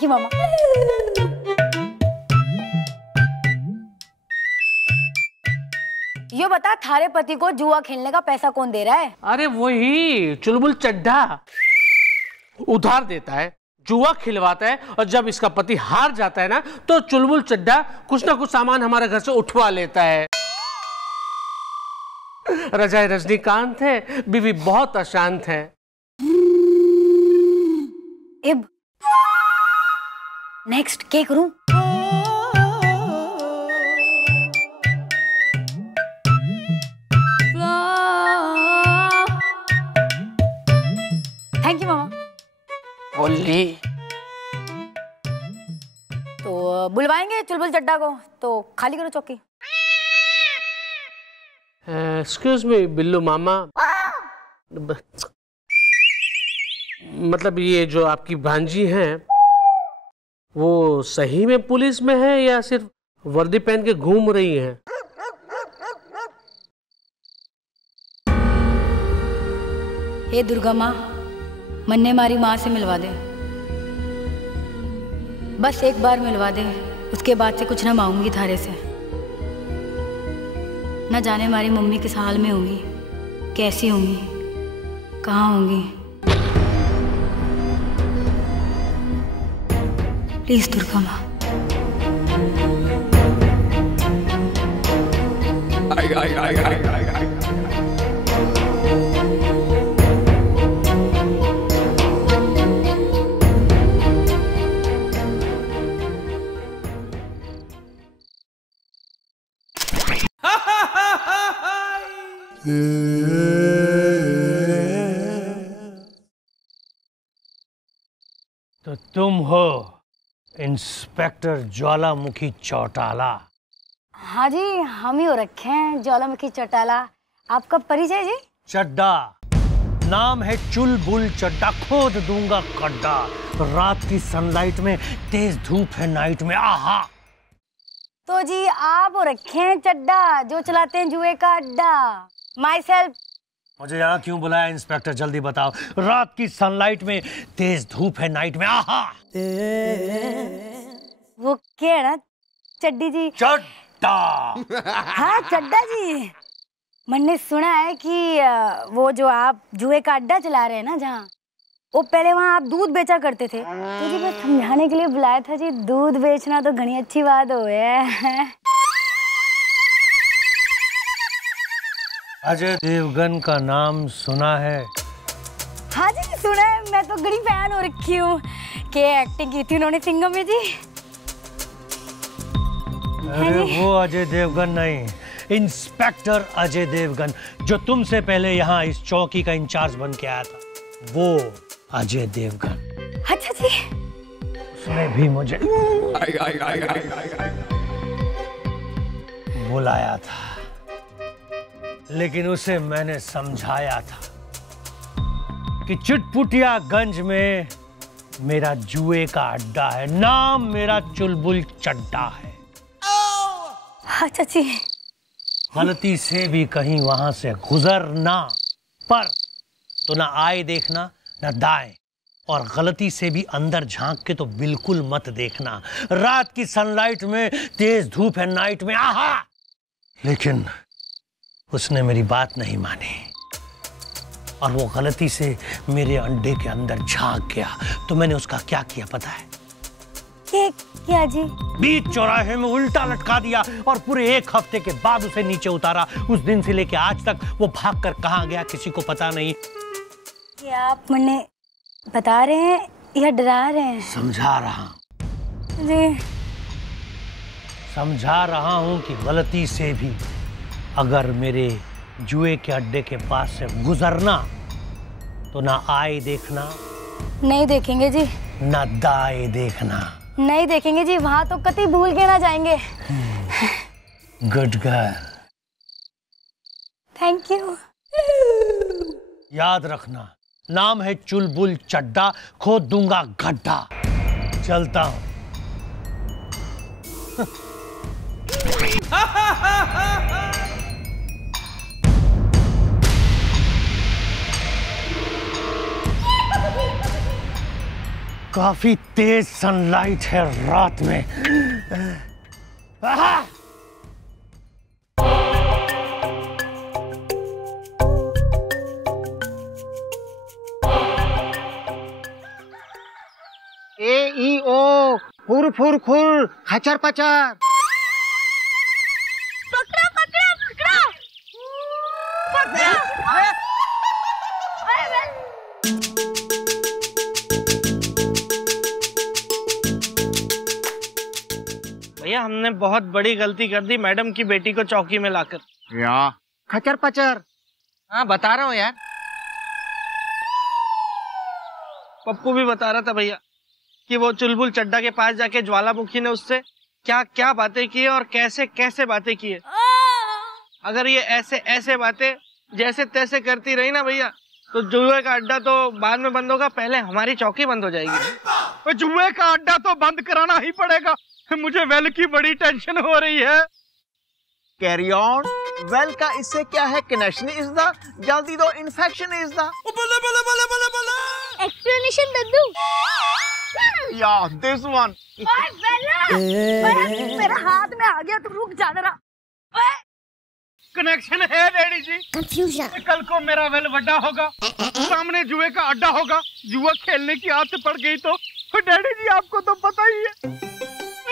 थैंक यू मामा। यो बता, थारे पति को जुआ खेलने का पैसा कौन दे रहा है? अरे वही चुलबुल चड्ढा उधार देता है, जुआ खिलवाता है, और जब इसका पति हार जाता है ना तो चुलबुल चड्ढा कुछ ना कुछ सामान हमारे घर से उठवा लेता है। रजाई रजनीकांत है, बीवी बहुत अशांत है। इब नेक्स्ट क्या करूं? थैंक यू मामा। बोली तो बुलवाएंगे चुलबुल चड्ढा को, तो खाली करो चौकी। एक्सक्यूज मी बिल्लू मामा, मतलब ये जो आपकी भांजी हैं वो सही में पुलिस में है या सिर्फ वर्दी पहन के घूम रही हैं? हे दुर्गा माँ, मन्ने मारी माँ से मिलवा दे, बस एक बार मिलवा दे, उसके बाद से कुछ ना मांगूंगी थारे से। न जाने हमारी मम्मी किस हाल में होंगी, कैसी होंगी, कहाँ होंगी। प्लीज दुर्गा माँ। तो तुम हो इंस्पेक्टर ज्वालामुखी चौटाला? हाँ जी, हम ही हो रखे हैं ज्वालामुखी चौटाला। आपका परिचय जी? चड्डा, नाम है चुलबुल चड्डा, खोद दूंगा गड्ढा। रात की सनलाइट में, तेज धूप है नाइट में, आहा। तो जी आप हो रखे हैं चड्डा, जो चलाते हैं जुए का अड्डा। My self. मुझे यहाँ क्यों बुलाया इंस्पेक्टर, जल्दी बताओ। रात की सनलाइट में, तेज धूप है नाइट में, आहा। वो क्या है ना चड्डी जी? चड्डा। हाँ चड्डा जी, मैंने सुना है कि वो जो आप जुए का अड्डा चला रहे हैं ना, जहाँ वो पहले वहाँ आप दूध बेचा करते थे। तो जी मैं समझाने के लिए बुलाया था जी, दूध बेचना तो घनी अच्छी बात हो है। अजय देवगन का नाम सुना है? हाँ जी सुना है, मैं तो बड़ी फैन हो रखी हूँ। क्या एक्टिंग की थी उन्होंने सिंघम में जी। अरे वो अजय देवगन नहीं, इंस्पेक्टर अजय देवगन, जो तुमसे पहले यहाँ इस चौकी का इंचार्ज बन के आया था, वो अजय देवगन। अच्छा जी। उसने भी मुझे बुलाया था, लेकिन उसे मैंने समझाया था कि चुटपुटियागंज में मेरा जुए का अड्डा है, नाम मेरा चुलबुल चड्डा है। अच्छा जी। गलती से भी कहीं वहां से गुजरना, पर तो ना आए देखना ना दाएं, और गलती से भी अंदर झांक के तो बिल्कुल मत देखना। रात की सनलाइट में, तेज धूप है नाइट में, आहा। लेकिन उसने मेरी बात नहीं मानी और वो गलती से मेरे अंडे के अंदर झांक गया। तो मैंने उसका क्या किया पता है? क्या जी? बीच चौराहे में उल्टा लटका दिया और पूरे एक हफ्ते के बाद उसे नीचे उतारा। उस दिन से लेके आज तक वो भागकर कहाँ गया किसी को पता नहीं। क्या आप मुझे बता रहे हैं या डरा रहे हैं? समझा रहा हूँ जी। समझा रहा हूँ कि गलती से भी अगर मेरे जुए के अड्डे के पास से गुजरना तो ना आए देखना, नहीं देखेंगे जी। ना दाएं देखना, नहीं देखेंगे जी। वहां तो कतई भूल के ना जाएंगे। Good girl. Thank you. याद रखना, नाम है चुलबुल चड्डा, खोद दूंगा गड्ढा। चलता हूं। काफी तेज सनलाइट है रात में। AEO फुर फुर खुर खचर पचर। पकड़ो पकड़ो पकड़ो भैया हमने बहुत बड़ी गलती कर दी मैडम की बेटी को चौकी में लाकर। या खचर पचर। हाँ बता रहा हूँ यार, पप्पू भी बता रहा था भैया कि वो चुलबुल चड्डा के पास जाके ज्वालामुखी ने उससे क्या क्या बातें की और कैसे कैसे बातें की है। अगर ये ऐसे ऐसे बातें जैसे तैसे करती रही ना भैया तो जुए का अड्डा तो बाद में बंद होगा, पहले हमारी चौकी बंद हो जाएगी। जुए का अड्डा तो बंद कराना ही पड़ेगा, मुझे वेल की बड़ी टेंशन हो रही है। कैरी ऑन, वेल का इससे क्या है कनेक्शन इज द, जल्दी दो, इन्फेक्शन इज द। एक्सप्लेनेशन दद्दू। या दिस वन। मेरा हाथ में आ गया, तू रुक जा जरा। कनेक्शन है डैडी जी। कंफ्यूजन। कल को मेरा वेल बड़ा होगा, सामने जुए का अड्डा होगा, जुआ खेलने की आदत पड़ गई तो डैडी जी आपको तो पता ही है,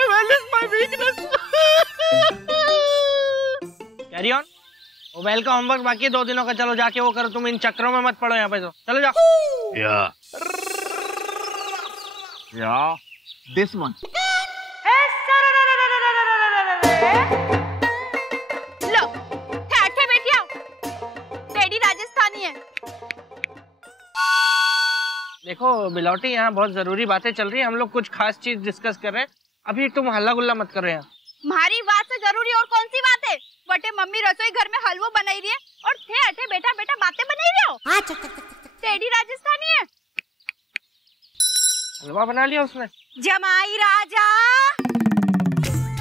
well is my weakness. Carry on. वो वेल का होमवर्क बाकी है 2 दिनों का, चलो जाके वो करो, तुम इन चक्रों में मत पड़ो यहाँ पे, तो चलो जाओ। या दिस वन। लो ठहर बैठी आओ, डैडी राजस्थानी है। देखो बिलौटी, यहाँ बहुत जरूरी बातें चल रही है, हम लोग कुछ खास चीज डिस्कस कर रहे हैं, अभी तुम हल्ला गुल्ला मत करो यहाँ। हमारी बात से जरूरी और कौन सी बात है? बटे मम्मी रसोई घर में हलवा बनाई रही है और थे अठे बेटा बेटा बातें बनाई रहे हो। डैडी राजस्थानी है। हलवा बना लिया उसने। जमाई राजा,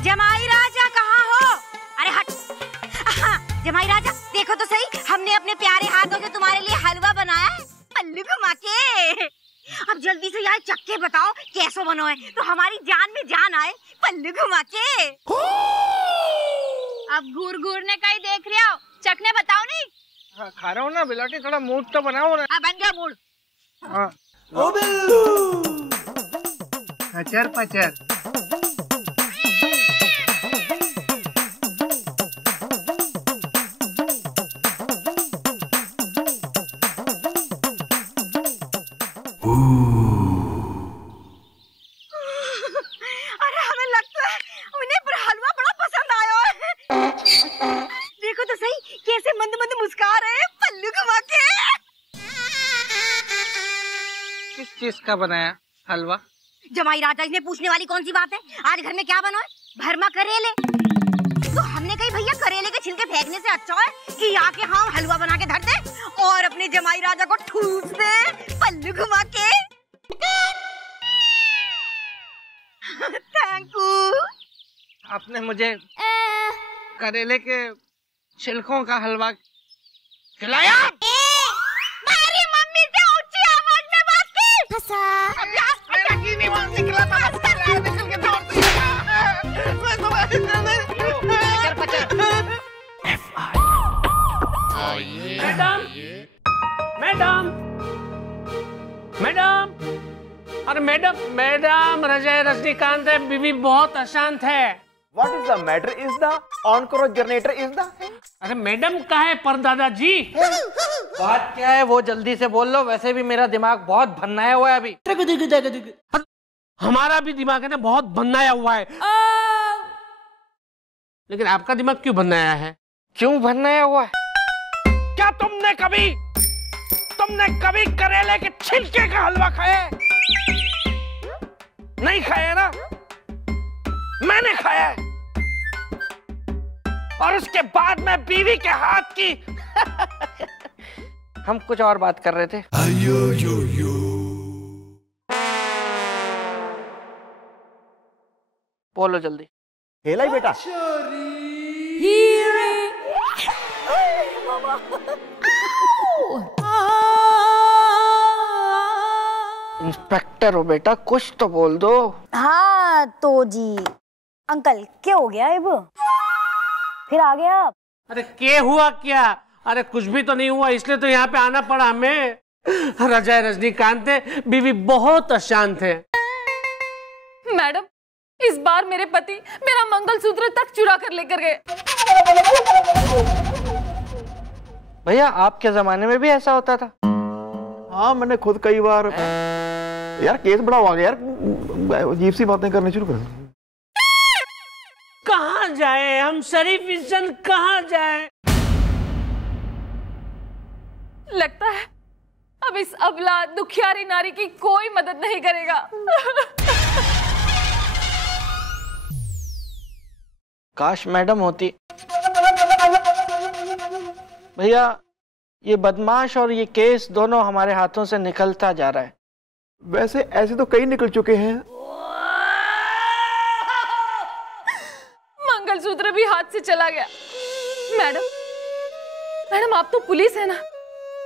जमाई राजा कहाँ हो? अरे हट। जमाई राजा देखो तो सही, हमने अपने प्यारे हाथों से तुम्हारे लिए हलवा बनाया है, पल्लू घुमा के। अब जल्दी से यार चक्के बताओ कैसो बनो है, तो हमारी जान में जान आए, पल्लू घुमा के। अब घूर घूर ने कहीं देख रहे हो, चखने बताओ नहीं। हाँ खा रहा हूँ ना बिलौटी, थोड़ा मूड तो बनाओ ना। बन गया मूड। हाँ खचर पचर। अरे हमें लगता है उन्हें पर हलवा बड़ा पसंद आया है। देखो तो सही कैसे मंद मंद मुस्कुरा रहे हैं, पल्लू घुमा के। किस चीज का बनाया हलवा? जमाई राजा इसमें पूछने वाली कौन सी बात है, आज घर में क्या बना है? भरमा करेले। तो हमने कही भैया करेले के छिलके फेंकने से अच्छा है कि आके हम हलवा बना के धर दे और अपने जमाई राजा को ठूस दे, पल्लू घुमा के। Thank you. आपने मुझे करेले के छिलकों का हलवा खिलाया। मेरी मम्मी से ऊंची आवाज में बात की। फंसा। निकला था निकल के दौड़ मैडम मैडम मैडम, अरे मैडम मैडम, रजय रजनीकांत है, बीवी बहुत अशांत है। What is the matter is the on करो जनरेटर is the। अरे मैडम कहाँ है परदादा जी? बात क्या है वो जल्दी से बोल लो, वैसे भी मेरा दिमाग बहुत भन्नाया हुआ है अभी। हमारा भी दिमाग है ना बहुत भन्नाया हुआ है। लेकिन आपका दिमाग क्यों भन्नाया है? क्यों भन्नाया हुआ है? क्या तुमने कभी करेले के छिलके का हलवा खाया? नहीं खाया ना? मैंने खाया है और उसके बाद मैं बीवी के हाथ की। हम कुछ और बात कर रहे थे। बोलो जल्दी। खेला ही बेटा। इंस्पेक्टर हो बेटा, कुछ तो बोल दो। हाँ तो जी अंकल क्या हो गया अब? फिर आ गया आप? अरे क्या हुआ क्या? अरे कुछ भी तो नहीं हुआ, इसलिए तो यहाँ पे आना पड़ा हमें। रजाई रजनीकांत है, बीवी बहुत अशांत है। मैडम, इस बार मेरे पति मेरा मंगलसूत्र तक चुरा कर लेकर गए। भैया आपके जमाने में भी ऐसा होता था? हाँ मैंने खुद कई बार। यार केस बड़ा हुआ गया यार, अजीब सी बातें करनी शुरू कर। कहाँ जाए हम शरीफ इंसान, कहाँ जाए? लगता है अब इस अबला दुखियारी नारी की कोई मदद नहीं करेगा। काश मैडम होती। भैया ये बदमाश और ये केस दोनों हमारे हाथों से निकलता जा रहा है। वैसे ऐसे तो कई निकल चुके हैं। मंगलसूत्र भी हाथ से चला गया। मैडम, मैडम आप तो पुलिस है ना,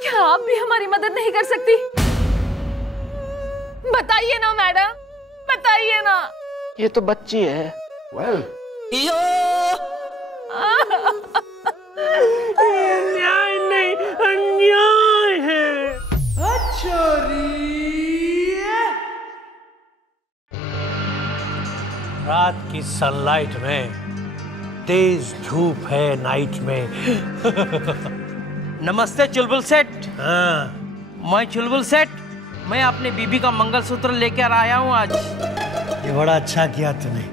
क्या आप भी हमारी मदद नहीं कर सकती? बताइए ना मैडम, बताइए ना। ये तो बच्ची है। well. न्याय नहीं, अन्याय है। रात की सनलाइट में, तेज धूप है नाइट में। नमस्ते चुलबुल सेठ। हाँ, मैं चुलबुल सेठ, मैं अपनी बीबी का मंगलसूत्र लेकर आया हूँ आज। ये बड़ा अच्छा किया तूने,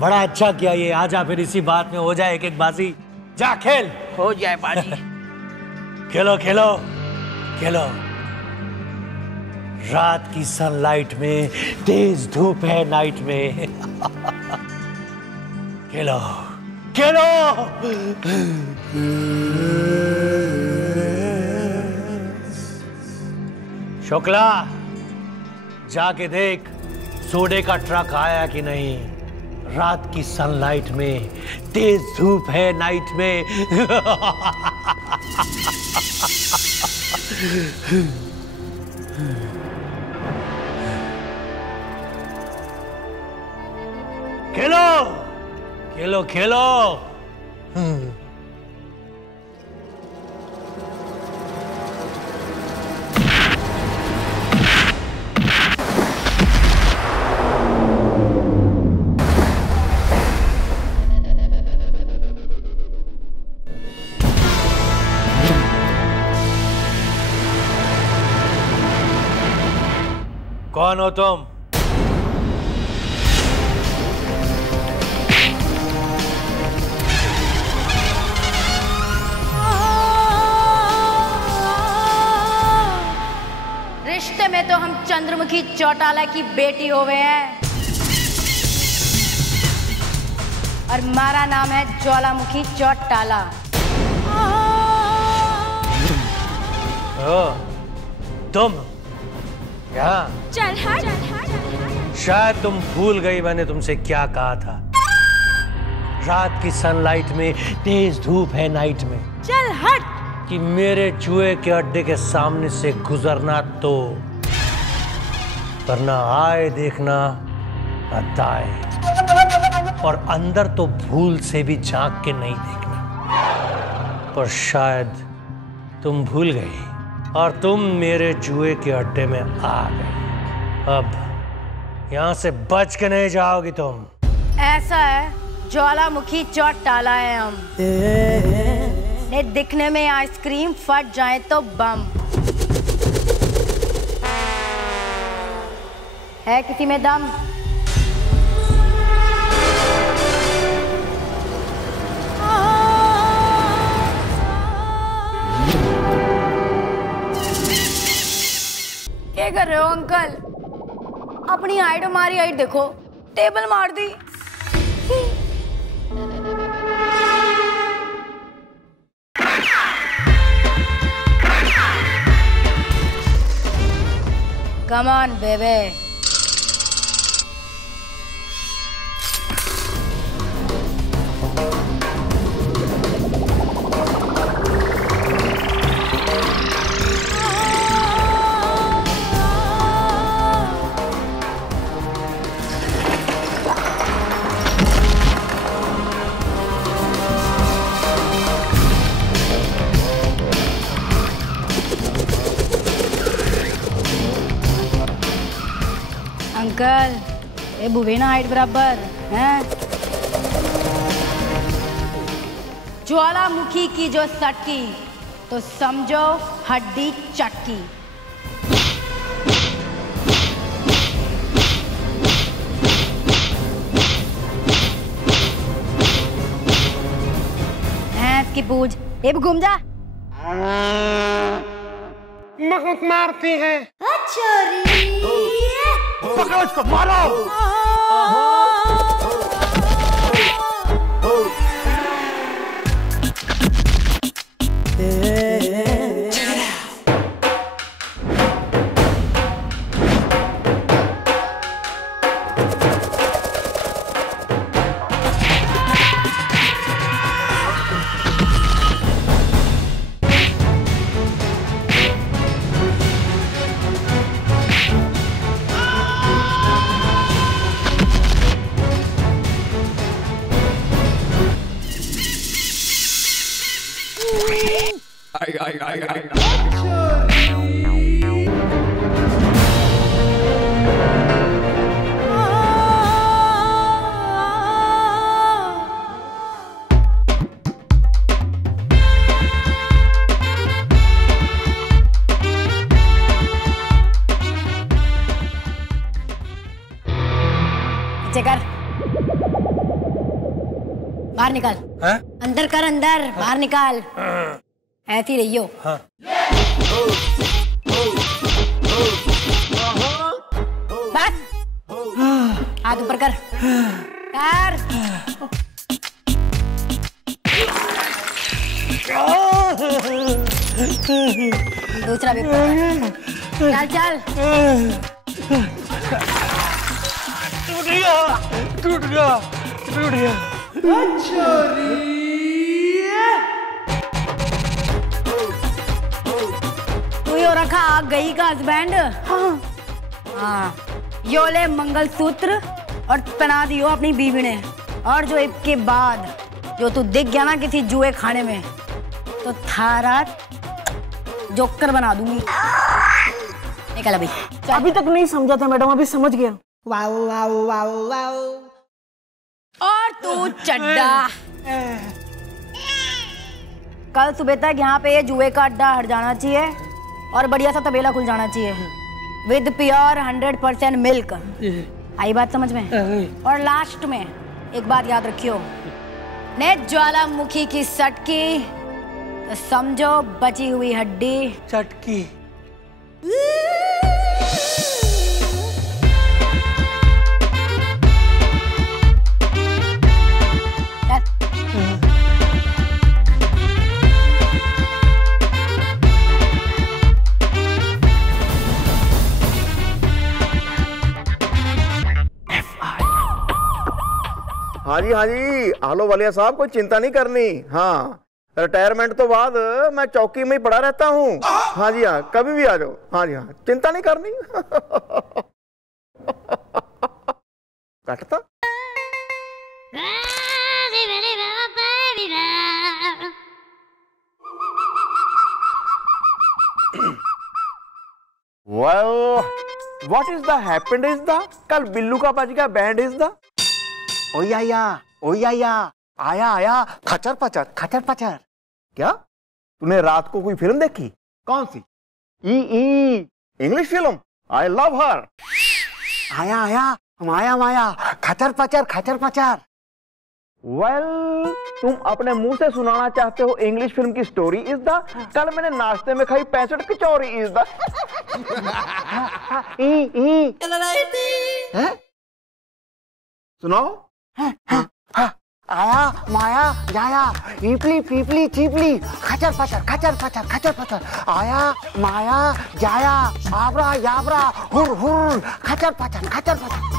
बड़ा अच्छा किया। ये आजा फिर इसी बात में हो जाए एक एक बाजी। जा खेल। हो जाए बाजी। खेलो खेलो खेलो। रात की सनलाइट में, तेज धूप है नाइट में। खेलो खेलो। शुक्ला, जाके देख सोडे का ट्रक आया कि नहीं। रात की सनलाइट में, तेज धूप है नाइट में। खेलो खेलो खेलो। कौन हो तुम? रिश्ते में तो हम चंद्रमुखी चौटाला की बेटी हो गए हैं और हमारा नाम है ज्वालामुखी चौटाला। तुम क्या? चल हट। शायद तुम भूल गई मैंने तुमसे क्या कहा था। रात की सनलाइट में, तेज धूप है नाइट में। चल हट। कि मेरे जुए के अड्डे के सामने से गुजरना तो, वरना आए देखना ना दाएं, और अंदर तो भूल से भी झांक के नहीं देखना। पर शायद तुम भूल गई और तुम मेरे जुए के अड्डे में आ गई। अब यहां से बच के नहीं जाओगी तुम। ऐसा है, ज्वालामुखी चौटाला है हम। ने दिखने में आइसक्रीम, फट जाए तो बम। है किसी में दम? क्या कर रहे हो अंकल? अपनी हाइट हमारी हाइट देखो, टेबल मार दी। Come on, baby. अंकल ये बुवे ना हाइट बराबर हैं। ज्वालामुखी की जो सटकी तो समझो हड्डी चटकी। की पूछ ये भी घूम जा। बहुत मारती है। पकड़ो इसको, मारो। कर बाहर निकाल। हाँ? अंदर कर, अंदर बाहर निकाल। ऐसी रहियो। हाँ। बस हाथ ऊपर कर। कर दूसरा भी चल चल। टूट गया। तू ही हो रखा आग गई का हस्बैंड। हाँ यो ले मंगलसूत्र और पहना दियो अपनी बीवी ने। और जो इसके बाद जो तू दिख गया ना किसी जुए खाने में तो थारा जोकर बना दूंगी। निकल अभी। अभी तक नहीं समझा था मैडम, अभी समझ गया। Wow wow wow wow. और तू चड्डा। कल सुबह तक यहाँ पे ये जुए का अड्डा हट जाना चाहिए और बढ़िया सा तबेला खुल जाना चाहिए विद प्योर 100% मिल्क। आई बात समझ में? और लास्ट में एक बात याद रखियो, ने ज्वालामुखी की सटकी तो समझो बची हुई हड्डी चटकी। हाँ जी आलो वालिया साहब, कोई चिंता नहीं करनी। हाँ रिटायरमेंट तो बाद मैं चौकी में ही पड़ा रहता हूँ। हाँ जी हाँ, कभी भी आ जाओ। हाँ जी हाँ, चिंता नहीं करनी। कटता well, what is the happened is the कल बिल्लू का बज गया बैंड इज द ओया आया खचर पचर। क्या तूने रात को कोई फिल्म देखी? कौन सी? ई English film. I love her. आया माया खचर पचर। वेल तुम अपने मुंह से सुनाना चाहते हो इंग्लिश फिल्म की स्टोरी इज द कल मैंने नाश्ते में खाई 65 कचौरी इज द सुनाओ। आया माया जाया ईपली पीपली चीपली खचर पचर। आया माया जाया आबरा याबरा हुर खचर पचर।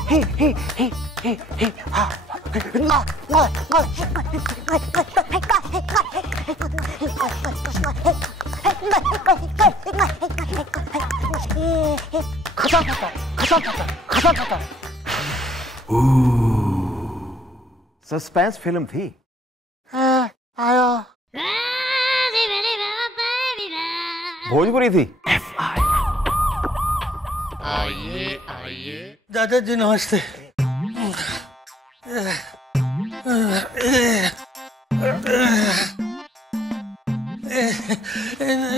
ही खचर पचर। सस्पेंस फिल्म थी। आया भोजपुरी थी। दादाजी नमस्ते।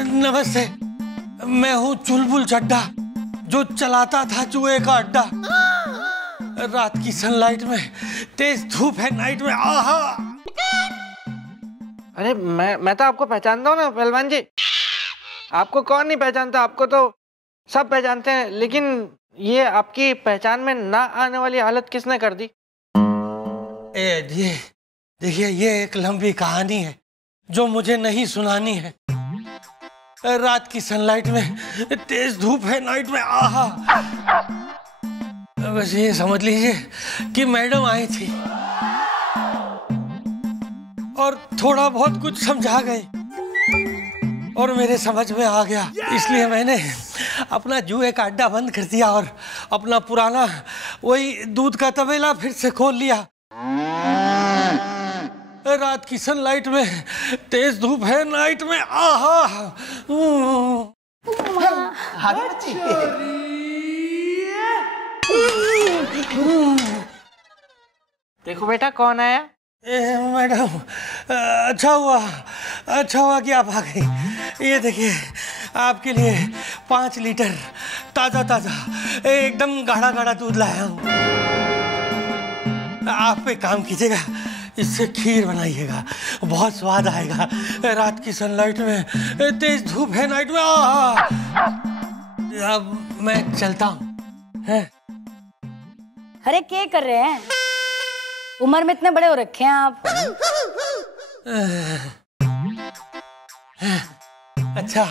नमस्ते, मैं हूँ चुलबुल चड्डा, जो चलाता था जुए का अड्डा। रात की सनलाइट में, तेज धूप है नाइट में, आहा। अरे मैं तो आपको पहचानता हूँ ना पहलवान जी। आपको कौन नहीं पहचानता, आपको तो सब पहचानते हैं। लेकिन ये आपकी पहचान में ना आने वाली हालत किसने कर दी? देखिए, ये एक लंबी कहानी है जो मुझे नहीं सुनानी है। रात की सनलाइट में, तेज धूप है नाइट में, आहा। बस ये समझ लीजिए कि मैडम आई थी और थोड़ा बहुत कुछ समझा गए और मेरे समझ में आ गया। इसलिए मैंने अपना जुए का अड्डा बंद कर दिया और अपना पुराना वही दूध का तबेला फिर से खोल लिया। रात की सनलाइट में, तेज धूप है नाइट में, आहा। देखो बेटा कौन आया। मैडम, अच्छा हुआ कि आप आ गई। ये देखिए, आपके लिए 5 लीटर ताजा एकदम गाढ़ा दूध लाया हूँ। आप एक काम कीजिएगा, इससे खीर बनाइएगा, बहुत स्वाद आएगा। रात की सनलाइट में, तेज धूप है नाइट में, अब मैं चलता हूँ। अरे क्या कर रहे हैं? उम्र में इतने बड़े हो रखे हैं आप। अच्छा,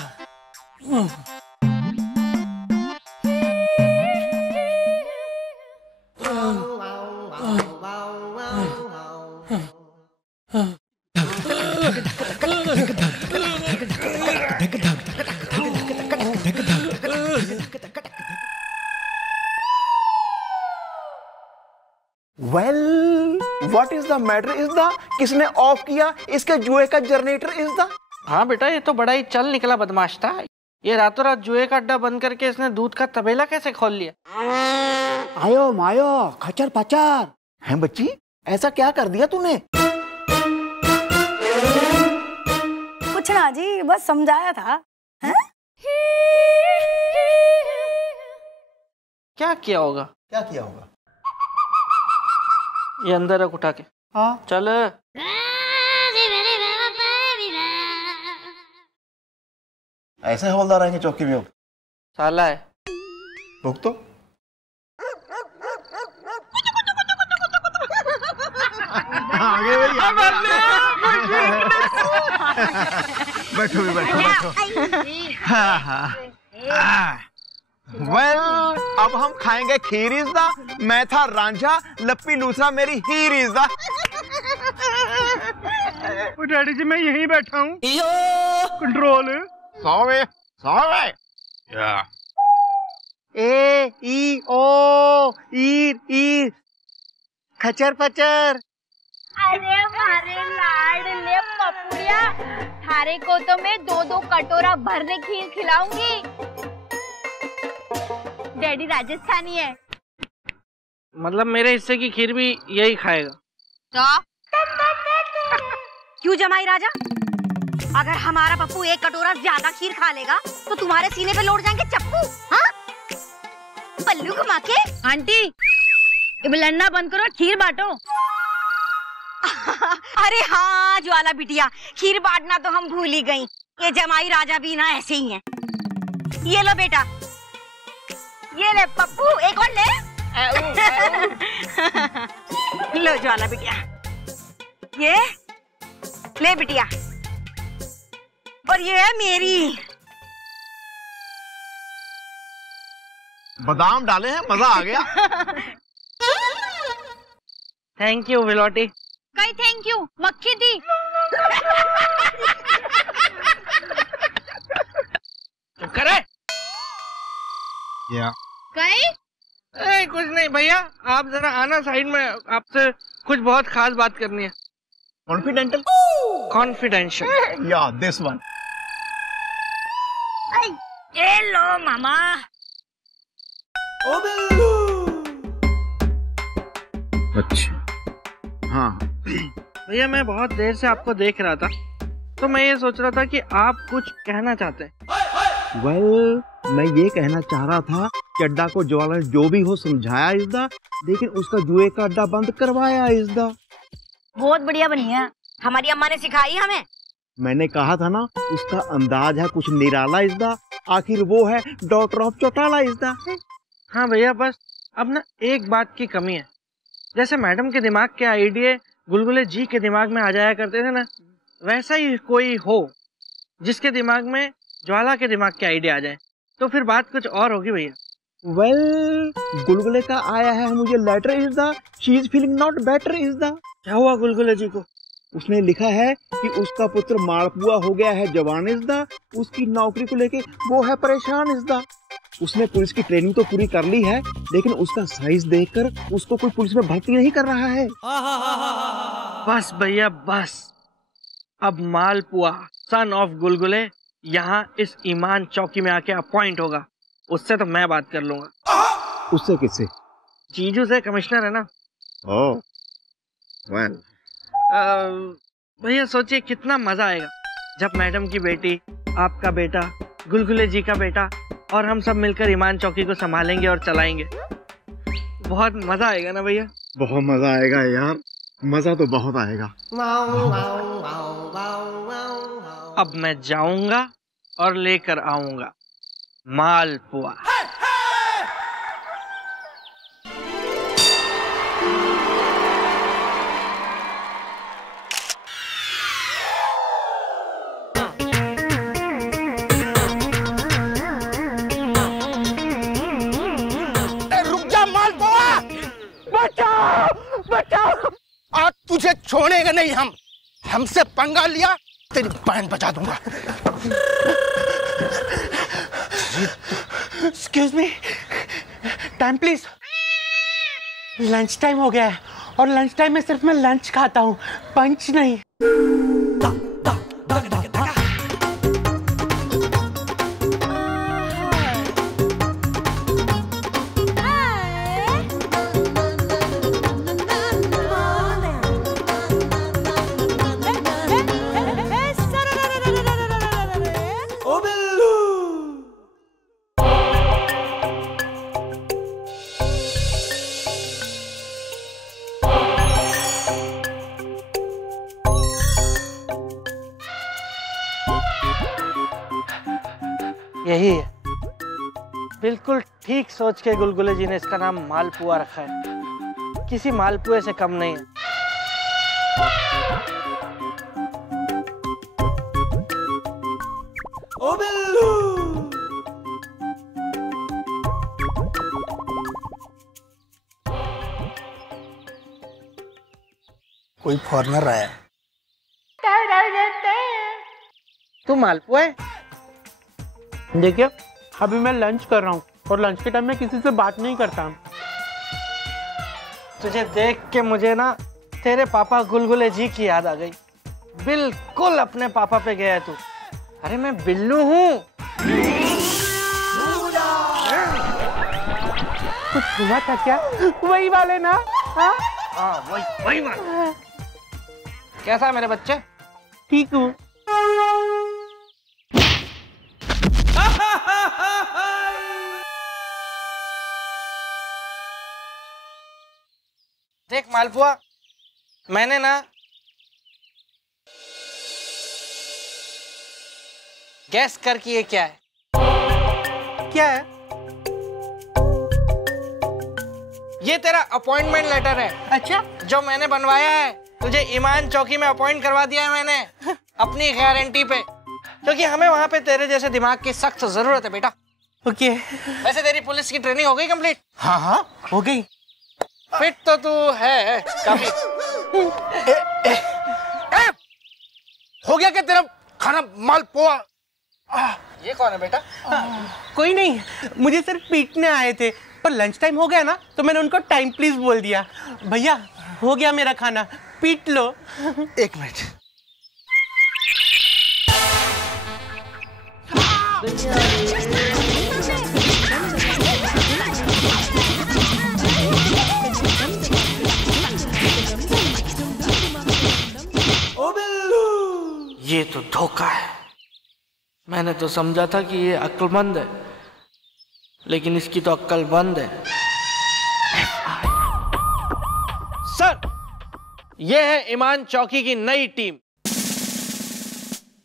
Well, what is the matter is the किसने ऑफ किया इसके जुए का जनरेटर इज द। हाँ बेटा, ये तो बड़ा ही चल निकला बदमाश था। ये रातों रात जुए का अड्डा बंद करके इसने दूध का तबेला कैसे खोल लिया? आयो मायो खचर पचर है बच्ची, ऐसा क्या कर दिया तूने? कुछ ना जी, बस समझाया था। है? क्या किया होगा? ये अंदर रख उठा के। हाँ चल। ऐसे हवलदार आएंगे चौकी में? साला है। रुक तो। आगे बैठो भी बैठो। हाँ। वेल, अब हम खाएंगे खीर इज द। मैं था रांझा, लप्पी लूसा मेरी हीर इज द। डैडी जी मैं यहीं बैठा हूँ। कंट्रोल। सौवे ए ई ओ ईर ईर खचर पचर। अरे हमारे लाडले पपुड़िया, थारे को तो मैं 2-2 कटोरा भरने खीर खिलाऊंगी। डैडी राजस्थानी है। मतलब मेरे हिस्से की खीर भी यही खाएगा? क्यों जमाई राजा? अगर हमारा पप्पू 1 कटोरा ज्यादा खीर खा लेगा तो तुम्हारे सीने पे लौट जाएंगे चप्पू। हाँ? पल्लू घुमा के। आंटी, लड़ना बंद करो, खीर बांटो। अरे हाँ ज्वाला बिटिया, खीर बांटना तो हम भूल ही गई। ये जमाई राजा भी ना ऐसे ही हैं। ये लो बेटा, ये ले पप्पू, एक और ले। लो ज्वाला बिटिया, ये ले बिटिया, और ये है मेरी। बादाम डाले हैं, मजा आ गया। थैंक यू विलोटी। कई थैंक यू, मक्खी दी। करे या कई? कुछ नहीं भैया, आप जरा आना साइड में, आपसे कुछ बहुत खास बात करनी है। कॉन्फिडेंशियल। या दिस वन। ए लो मामा। अच्छा हाँ भैया मैं बहुत देर से आपको देख रहा था, तो मैं ये सोच रहा था कि आप कुछ कहना चाहते हैं। वेल, मैं ये कहना चाह रहा था कि अड्डा को ज्वाला जो भी हो समझाया इसदा, लेकिन उसका जुए का अड्डा बंद करवाया इसदा। बहुत बढ़िया बनी है, हमारी अम्मा ने सिखाई हमें। मैंने कहा था ना, उसका अंदाज है कुछ निराला इसदा, आखिर वो है डॉक्टर ऑफ चौटाला इसदा। हाँ भैया, बस अब ना एक बात की कमी है। जैसे मैडम के दिमाग के आइडिया गुलगुले जी के दिमाग में आ जाया करते थे ना, वैसा ही कोई हो जिसके दिमाग में ज्वाला के दिमाग के आइडिया आ जाए, तो फिर बात कुछ और होगी भैया। वेल, गुलगुले का आया है मुझे letter is the, she is feeling not better is the. क्या हुआ गुलगुले जी को? उसने लिखा है कि उसका पुत्र मालपुआ हो गया है जवान इज द, उसकी नौकरी को लेके वो है परेशान इज द। उसने पुलिस की ट्रेनिंग तो पूरी कर ली है, लेकिन उसका साइज देखकर उसको कोई पुलिस में भर्ती नहीं कर रहा है। बस भैया बस, अब मालपुआ सन ऑफ गुलगुले यहाँ इस ईमान चौकी में आके अपॉइंट होगा। उससे तो मैं बात कर लूंगा। उससे किससे? जीजू से, कमिश्नर है ना। ओह वेल, भैया सोचिए कितना मजा आएगा जब मैडम की बेटी, आपका बेटा, गुलगुले जी का बेटा और हम सब मिलकर ईमान चौकी को संभालेंगे और चलाएंगे। बहुत मजा आएगा ना भैया? बहुत मजा आएगा यार, मजा तो बहुत आएगा। अब मैं जाऊंगा और लेकर आऊंगा मालपुआ। बचाओ! आज तुझे छोड़ेगा नहीं हम। हमसे पंगा लिया, तेरी बहन बचा दूंगा। Excuse me, time please. Lunch time हो गया है और लंच टाइम में सिर्फ मैं लंच खाता हूँ, पंच नहीं। यही है, बिल्कुल ठीक सोच के गुलगुले जी ने इसका नाम मालपुआ रखा है। किसी मालपुए से कम नहीं है। ओ बिल्लू! कोई फॉरेनर आया। तू मालपुआ है? देखिए, अभी मैं लंच कर रहा हूँ और लंच के टाइम में किसी से बात नहीं करता। तुझे देख के मुझे ना तेरे पापा गुलगुले जी की याद आ गई। बिल्कुल अपने पापा पे गया तू। अरे मैं बिल्लू हूँ। कुछ हुआ था क्या? वही वाले ना? हाँ वही वाले। कैसा है मेरे बच्चे? ठीक हूँ। देख मालपुआ, मैंने ना गैस कर कि ये क्या है। क्या है? ये तेरा अपॉइंटमेंट लेटर है। अच्छा, जो मैंने बनवाया है, तुझे ईमान चौकी में अपॉइंट करवा दिया है मैंने अपनी गारंटी पे, क्योंकि हमें वहां पे तेरे जैसे दिमाग की सख्त जरूरत है बेटा। ओके। वैसे तेरी पुलिस की ट्रेनिंग हो गई कंप्लीट? हाँ हाँ हो गई। फिट तो तू है काफी। हो गया क्या तेरा खाना मालपुआ? ये कौन है बेटा? कोई नहीं, मुझे सिर्फ पीटने आए थे, पर लंच टाइम हो गया ना तो मैंने उनको टाइम प्लीज बोल दिया। भैया हो गया मेरा खाना, पीट लो। एक मिनट। मैंने तो समझा था कि ये अक्लमंद है, लेकिन इसकी तो अक्ल बंद है। सर, ये है ईमान चौकी की नई टीम,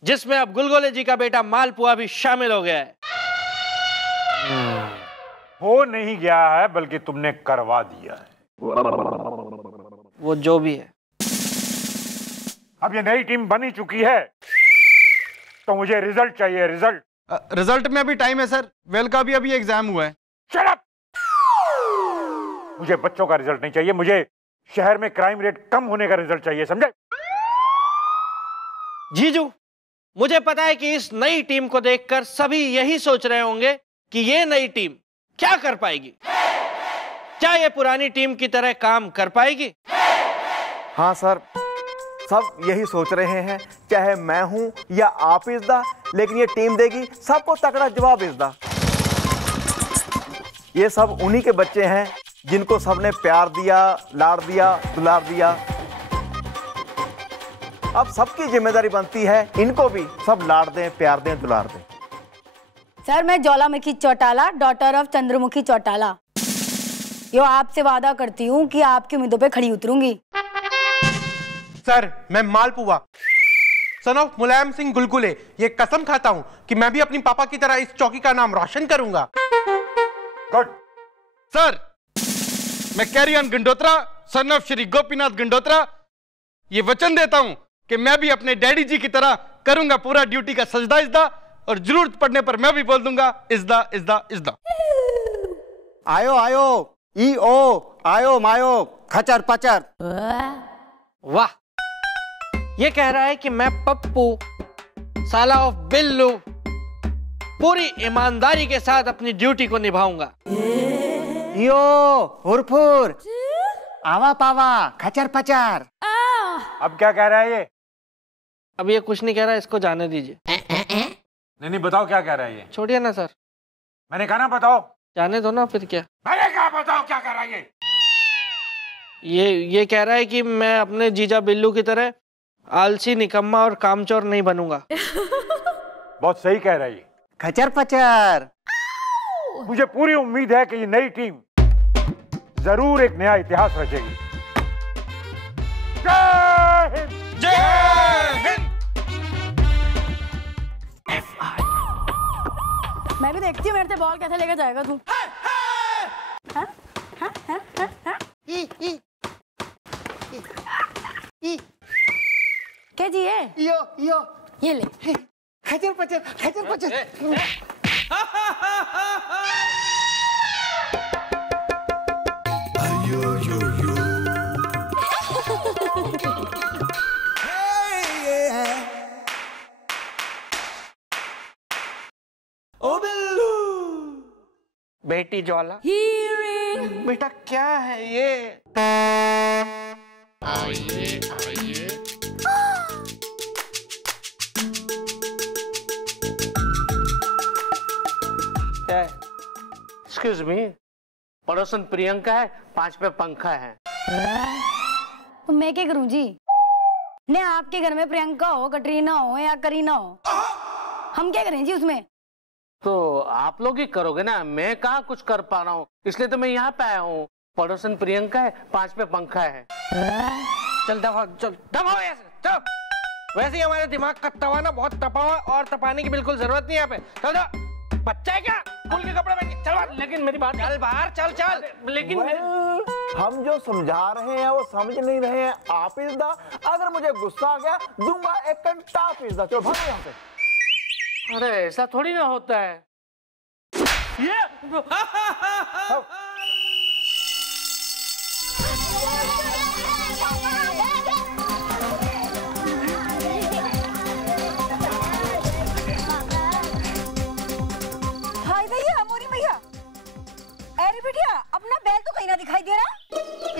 जिसमें अब गुलगोले जी का बेटा मालपुआ भी शामिल हो गया है। हो नहीं गया है, बल्कि तुमने करवा दिया है। वो जो भी है। अब ये नई टीम बनी चुकी है, तो मुझे रिजल्ट चाहिए। रिजल्ट रिजल्ट में अभी टाइम है सर, वेल का भी अभी एग्जाम हुआ है। Shut up! मुझे बच्चों का रिजल्ट नहीं चाहिए, मुझे शहर में क्राइम रेट कम होने का रिजल्ट चाहिए, समझे? जीजू, मुझे पता है कि इस नई टीम को देखकर सभी यही सोच रहे होंगे कि ये नई टीम क्या कर पाएगी। क्या ये पुरानी टीम की तरह काम कर पाएगी? हाँ सर, सब यही सोच रहे हैं, चाहे मैं हूं या आप इज़दा, लेकिन ये टीम देगी सबको तगड़ा जवाब इज़दा। ये सब उन्हीं के बच्चे हैं जिनको सबने प्यार दिया, लाड़ दिया, दुलार दिया। अब सबकी जिम्मेदारी बनती है इनको भी सब लाड़ दें, प्यार दें, दुलार दें। सर, मैं ज्वालामुखी चौटाला, डॉटर ऑफ चंद्रमुखी चौटाला, यो आपसे वादा करती हूँ कि आपकी उम्मीदों पे खड़ी उतरूंगी। सर, मैं मालपुआ, सन ऑफ मुलायम सिंह गुलगुले, ये कसम खाता हूँ कि मैं भी अपनी पापा की तरह इस चौकी का नाम रोशन करूंगा। गुड। सर, मैं कैरियन गंडोत्रा, सन ऑफ श्री गोपीनाथ गंडोत्रा, ये वचन देता हूँ कि मैं भी अपने डैडी जी की तरह करूंगा पूरा ड्यूटी का सजदा इज़दा, और जरूरत पड़ने पर मैं भी बोल दूंगा इज़दा इज़दा इज़दा। आयो आयो, ई ओ, आयो मायो, खचर पचर। वाह, ये कह रहा है कि मैं पप्पू, साला ऑफ बिल्लू, पूरी ईमानदारी के साथ अपनी ड्यूटी को निभाऊंगा। यो हुरफुर, आवा पावा, खचर पचर। अब क्या कह रहा है ये? अब ये कुछ नहीं कह रहा, इसको जाने दीजिए। नहीं, बताओ क्या कह रहा है ये? छोड़िए ना सर। मैंने कहा ना बताओ। जाने दो ना, फिर क्या? मैंने कहा बताओ क्या कह रहा है ये? ये कह रहा है कि मैं अपने जीजा बिल्लू की तरह आलसी, निकम्मा और कामचोर नहीं बनूंगा। बहुत सही कह रहा है ये। खचर पचर। मुझे पूरी उम्मीद है कि ये नई टीम जरूर एक नया इतिहास रचेगी। जय हिंद! जय हिंद! मैं भी देखती हूँ मेरे से बॉल कैसे लेकर जाएगा तू। क्या जी है? यो यो, ये ले। खचर पचर, खचर पचर। ओ बिल्लू, बेटी ज्वाला, बेटा क्या है ये? आइए आइए। एक्सक्यूज मी, पड़ोसन प्रियंका है, 5 पे पंखा है। तो मैं क्या करूं जी? ने आपके घर में प्रियंका हो, कटरीना हो या करीना हो, हम क्या करें जी उसमें? तो आप लोग ही करोगे ना, मैं कहाँ कुछ कर पा रहा हूँ, इसलिए तो मैं यहाँ पे आया हूँ। पड़ोसन प्रियंका है, 5 पे पंखा है। चल दबाओ, चल दबाओ ऐसे, चल। वैसे ही हमारे दिमाग का तवा ना बहुत तपा हुआ, और तपाने की बिल्कुल जरूरत नहीं है यहाँ पे। चल जा, बच्चा है क्या? खुल के कपड़े पहन के चल बाहर। लेकिन मेरी बात, चल बाहर, चल चल। लेकिन हम जो समझा रहे हैं वो समझ नहीं रहे हैं आप इज़दा। अगर मुझे गुस्सा आ गया दूंगा एक कंटाप इज़दा। चलो भागो यहाँ से। अरे ऐसा थोड़ी ना होता है। ये हाय भैया, मोरी भैया, अरे बिटिया, अपना बैल तो कहीं ना दिखाई दे रहा।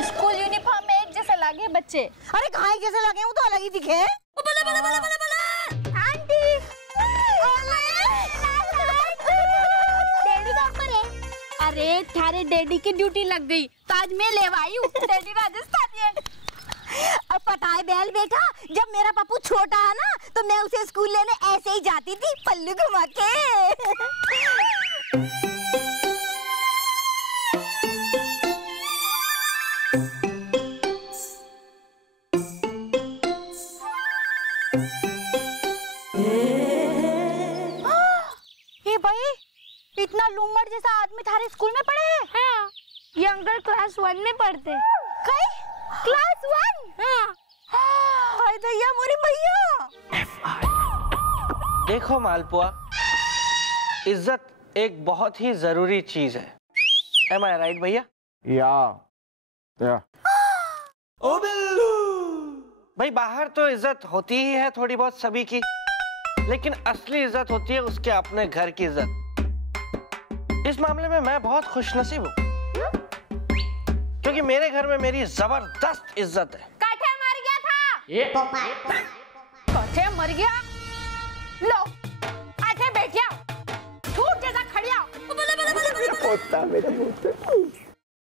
स्कूल यूनिफॉर्म में एक जैसे लगे बच्चे। अरे कहाँ एक जैसे लगे, वो तो अलग ही दिखे। बला बला बला बला बला। आंटी, डैडी कहाँ पर है? अरे थारे डैडी की ड्यूटी लग गई, तो आज मैं लेवाई हूँ। डैडी राजस्थानी है। अब पता है बैल बेटा, जब मेरा पप्पू छोटा है ना तो मैं उसे स्कूल लेने ऐसे ही जाती थी, पल्लू घुमा के। ये भाई, इतना लूमड़ जैसा आदमी थारे स्कूल में पढ़े हैं? हाँ, ये अंकल क्लास 1 में पढ़ते। क्लास 1? हाय दैया मोरी भैया। देखो मालपुआ, इज्जत एक बहुत ही जरूरी चीज है। Am I right भैया? या। ओ बिल्लू। भाई बाहर तो इज्जत होती ही है थोड़ी बहुत सभी की, लेकिन असली इज्जत होती है उसके अपने घर की इज्जत। इस मामले में मैं बहुत खुशनसीब हूँ, क्योंकि मेरे घर में मेरी जबरदस्त इज्जत है। काठे मर गया था। काठे मर गया? लो, आके बैठ जाओ, झूठ जैसा खड़िया। पोता मेरा पोता।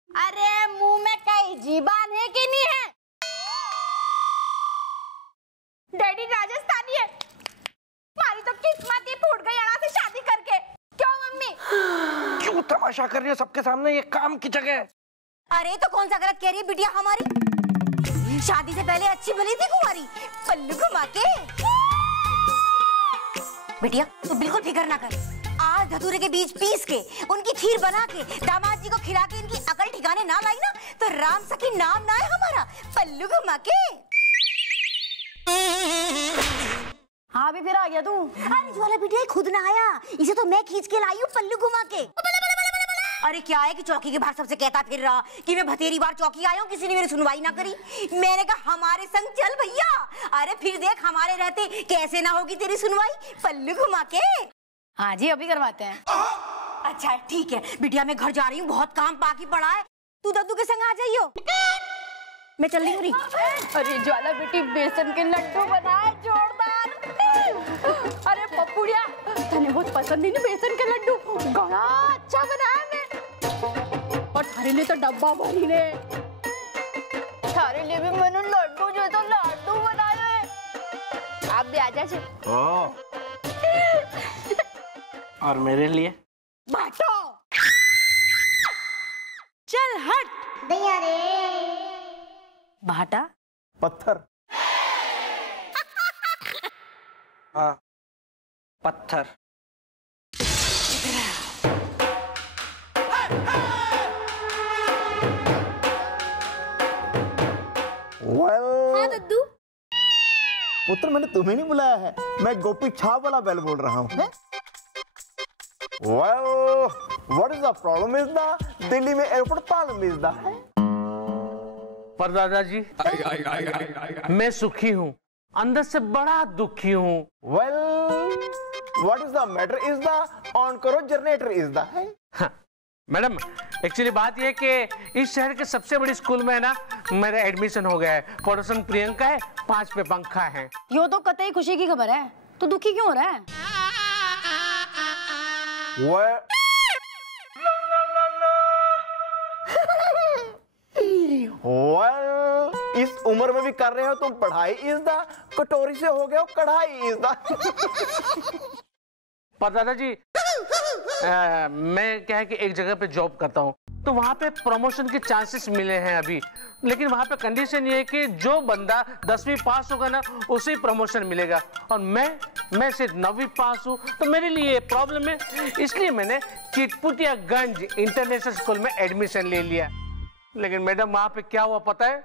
अरे मुंह में कई जीबान है कि नहीं है? डैडी राजस्थानी है, हमारी तो किस्मत ही फूट गई यहाँ से शादी करके। क्यों मम्मी? क्यों तमाशा कर रही हो सबके सामने? ये काम की जगह है। अरे तो कौन सा गलत कह रही है बिटिया हमारी? शादी से पहले अच्छी भली थी कुंवारी, पल्लू घुमा के। बिटिया तू बिल्कुल फिक्र ना कर, आज धतूरे के बीज पीस के उनकी खीर बना के दामाद जी को खिला के इनकी अकल ठिकाने ना लाई ना तो राम सखी नाम ना है हमारा, पल्लू घुमा के। हाँ भी फिर आ गया तू। अरे ज्वाला बिटिया खुद ना आया, इसे तो मैं खींच के लाई हूँ पल्लू घुमा के। अरे क्या है कि चौकी के बाहर सबसे कहता फिर रहा कि मैं बतेरी बार चौकी आया हूँ, किसी ने मेरी सुनवाई ना करी। मैंने कहा हमारे संग चल भैया। अरे फिर देख हमारे रहते कैसे ना होगी तेरी सुनवाई, पल्लू घुमा के। हाँ जी अभी करवाते हैं। अच्छा ठीक है बिटिया, मैं घर जा रही हूँ, बहुत काम बाकी पड़ा है, तू दद्दू के संग आ जाइयो। मैं चल रही हूँ। अरे ज्वाला बेटी बेसन के लड्डू बनाए जोरदार। अरे पप्पुड़िया, तने बहुत पसंद नहीं बेसन के लड्डू, बड़ा अच्छा बनाया मैं। और थारे लिए तो डब्बा भरी ने, थारे लिए भी मैंने लड्डू जो तो लड्डू बनाए हैं। आप भी आ जाइए। और मेरे लिए बाटो। चल हट भैया रे। भाटा पत्थर। हाँ पत्थर। हाँ दद्दू। पुत्र मैंने तुम्हें नहीं बुलाया है, मैं गोपी छाप वाला बैल बोल रहा हूँ। Well, what is the problem is the Delhi में एयरपोर्ट प्रॉब्लम is the पर दादाजी मैं सुखी हूँ, अंदर से बड़ा दुखी हूँ। Well, what is the matter is the on करो generator is the madam actually बात यह कि इस शहर के सबसे बड़ी स्कूल में है ना मेरा एडमिशन हो गया है, पड़ोसन प्रियंका है, 5 पे पंखा है। यो तो कतई खुशी की खबर है, तो दुखी क्यों हो रहा है? Well, इस उम्र में भी कर रहे हो तुम पढ़ाई इस दा, कटोरी से हो गए हो कढ़ाई इस दा। पर दादाजी मैं क्या है कि एक जगह पे जॉब करता हूँ, तो वहाँ पे प्रमोशन के चांसेस मिले हैं अभी, लेकिन वहाँ पे कंडीशन ये है कि जो बंदा 10वीं पास होगा ना उसे ही प्रमोशन मिलेगा, और मैं सिर्फ 9वीं पास हूँ, तो मेरे लिए ये प्रॉब्लम है। इसलिए मैंने चिटपुटियागंज इंटरनेशनल स्कूल में एडमिशन ले लिया। लेकिन मैडम वहाँ पे क्या हुआ पता है,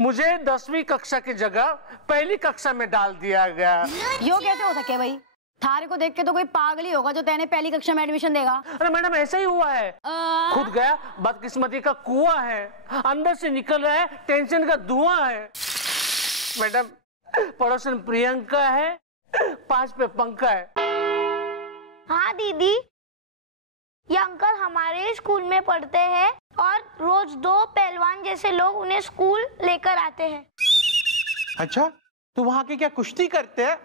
मुझे 10वीं कक्षा की जगह पहली कक्षा में डाल दिया गया। यो कैसे हो सके भाई? थारे को देख के तो कोई पागल ही होगा जो तेने पहली कक्षा में एडमिशन देगा। अरे मैडम ऐसा ही हुआ है, खुद गया बदकिस्मती का कुआं है, अंदर से निकल रहा है टेंशन का धुआं है। मैडम पड़ोसन प्रियंका है, 5 पे पंखा है। हाँ दीदी, ये अंकल हमारे स्कूल में पढ़ते हैं और रोज 2 पहलवान जैसे लोग उन्हें स्कूल लेकर आते हैं। अच्छा, तो वहाँ के क्या कुश्ती करते हैं?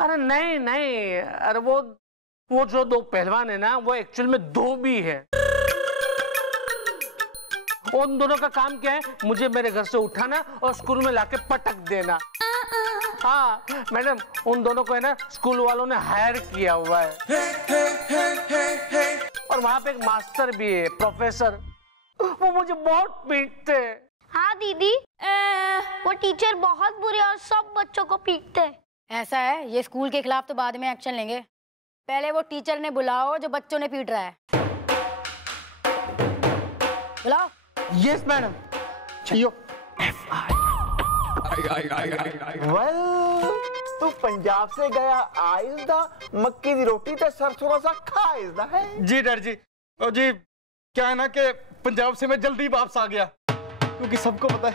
अरे नहीं, अरे वो जो 2 पहलवान है ना वो एक्चुअल में 2 भी है। उन दोनों का काम क्या है, मुझे मेरे घर से उठाना और स्कूल में लाके पटक देना। हाँ मैडम, उन दोनों को है ना स्कूल वालों ने हायर किया हुआ है। और वहाँ पे एक मास्टर भी है, प्रोफेसर, वो मुझे बहुत पीटते हैं। हाँ दीदी, वो टीचर बहुत बुरे और सब बच्चों को पीटते हैं। ऐसा है, ये स्कूल के खिलाफ तो बाद में एक्शन लेंगे, पहले वो टीचर ने बुलाओ जो बच्चों ने पीट रहा है। बुलाओ। Yes madam. तू पंजाब से गया आइस दा, मक्की दी रोटी ते सरसों दा साग खाइस दा है। जी डर जी, और जी क्या है ना कि पंजाब से मैं जल्दी वापस आ गया, क्योंकि सबको पता है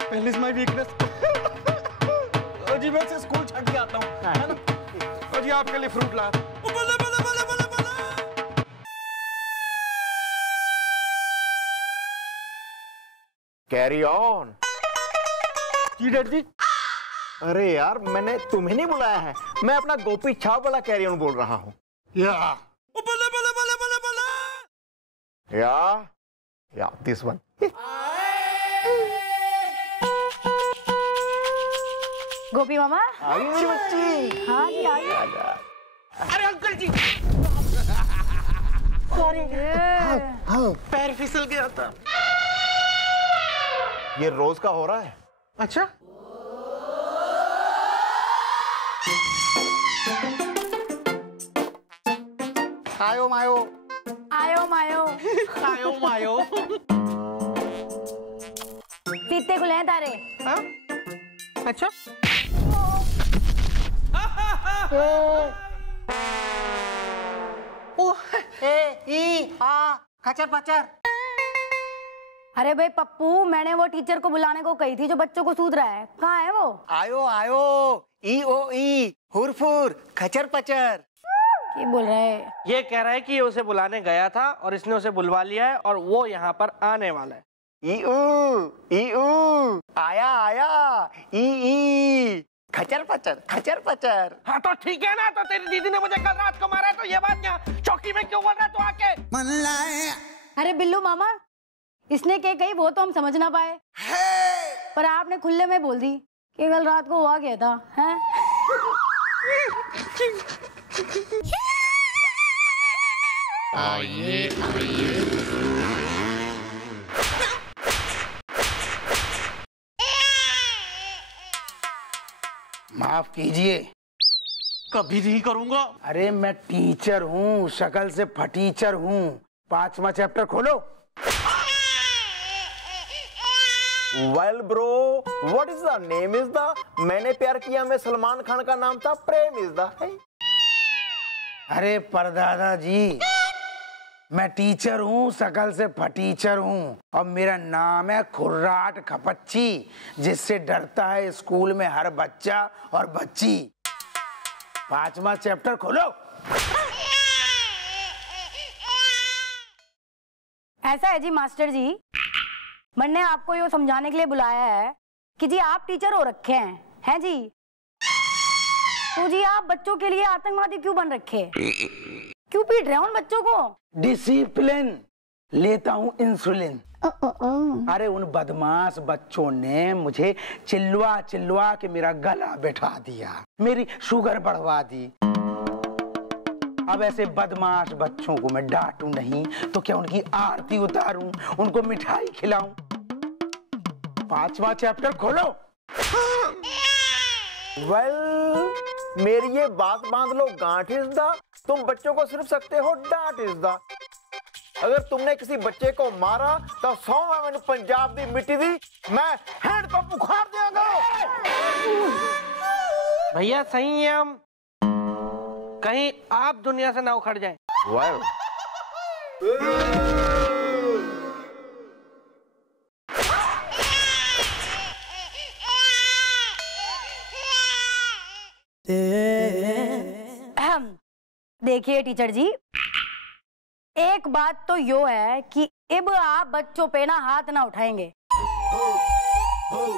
पहले इज माय वीकनेस। और जी मैं से स्कूल छट के आता हूँ, है ना। और जी आपके लिए फ्रूट ला। Carry on. जी डर जी। अरे यार, मैंने तुम्हें नहीं बुलाया है, मैं अपना गोपी छाप वाला कैरी ऑन बोल रहा हूँ। या दिस वन। गोपी मामा आ गई मेरी बच्ची। हाँ जी आ गई। अरे अंकल जी, पैर फिसल गया था। ये रोज का हो रहा है। अच्छा, आयो मायो, आयो मायो, आयो मायो। पीते खुले हैं तारे। हाँ? अच्छा, खचर पचर। अरे भाई पप्पू, मैंने वो टीचर को बुलाने को कही थी जो बच्चों को सूद रहा है, कहाँ है वो? आयो आयो, ई ओ ई, हुरफुर, खचर पचर। क्या बोल रहा है? ये कह रहा है कि ये उसे बुलाने गया था और इसने उसे बुलवा लिया है और वो यहाँ पर आने वाला है। ई ऊ, आया आया, ई, खचर पचर, खचर पचर। हाँ तो ठीक है ना, तो तेरी दीदी ने मुझे कल रात को मारा है, तो ये बात क्या चौकी में क्यों बोल रहा है तू आके? अरे बिल्लू मामा, इसने क्या कही वो तो हम समझ ना पाए, पर आपने खुले में बोल दी कि कल रात को हुआ गया था, हैं? आइए माफ कीजिए। कभी नहीं करूंगा। अरे मैं टीचर हूँ, शक्ल से फटीचर हूँ। 5वां चैप्टर खोलो। Well bro, what is the name is the, मैंने प्यार किया में सलमान खान का नाम था प्रेम इज द। अरे परदादा जी, मैं टीचर हूँ, शक्ल से फटीचर हूँ, और मेरा नाम है खुर्राट खपच्ची, जिससे डरता है स्कूल में हर बच्चा और बच्ची। 5वां चैप्टर खोलो। ऐसा है जी मास्टर जी, मैंने आपको ये समझाने के लिए बुलाया है कि जी आप टीचर हो रखे हैं जी, तो जी आप बच्चों के लिए आतंकवादी क्यों बन रखे, क्यों पीट रहे हैं उन बच्चों को? डिसिप्लिन, लेता हूँ इंसुलिन। अरे उन बदमाश बच्चों ने मुझे चिल्वा चिल्वा के मेरा गला बैठा दिया, मेरी शुगर बढ़वा दी। अब ऐसे बदमाश बच्चों को मैं डांटूं नहीं तो क्या उनकी आरती उतारूं, उनको मिठाई खिलाऊं? 5वां चैप्टर खोलो। वेल, मेरी ये बात बांध लो, गांठ इज द, तुम बच्चों को सिर्फ सकते हो डांट इज द। अगर तुमने किसी बच्चे को मारा तो 100 मैंने पंजाब दी मिट्टी दी, मैं हैंड पंप उखाड़ देगा। भैया सही है, हम कहीं आप दुनिया से ना उखड़ जाएं। well. देखिए टीचर जी, एक बात तो यो है कि अब आप बच्चों पे ना हाथ ना उठाएंगे,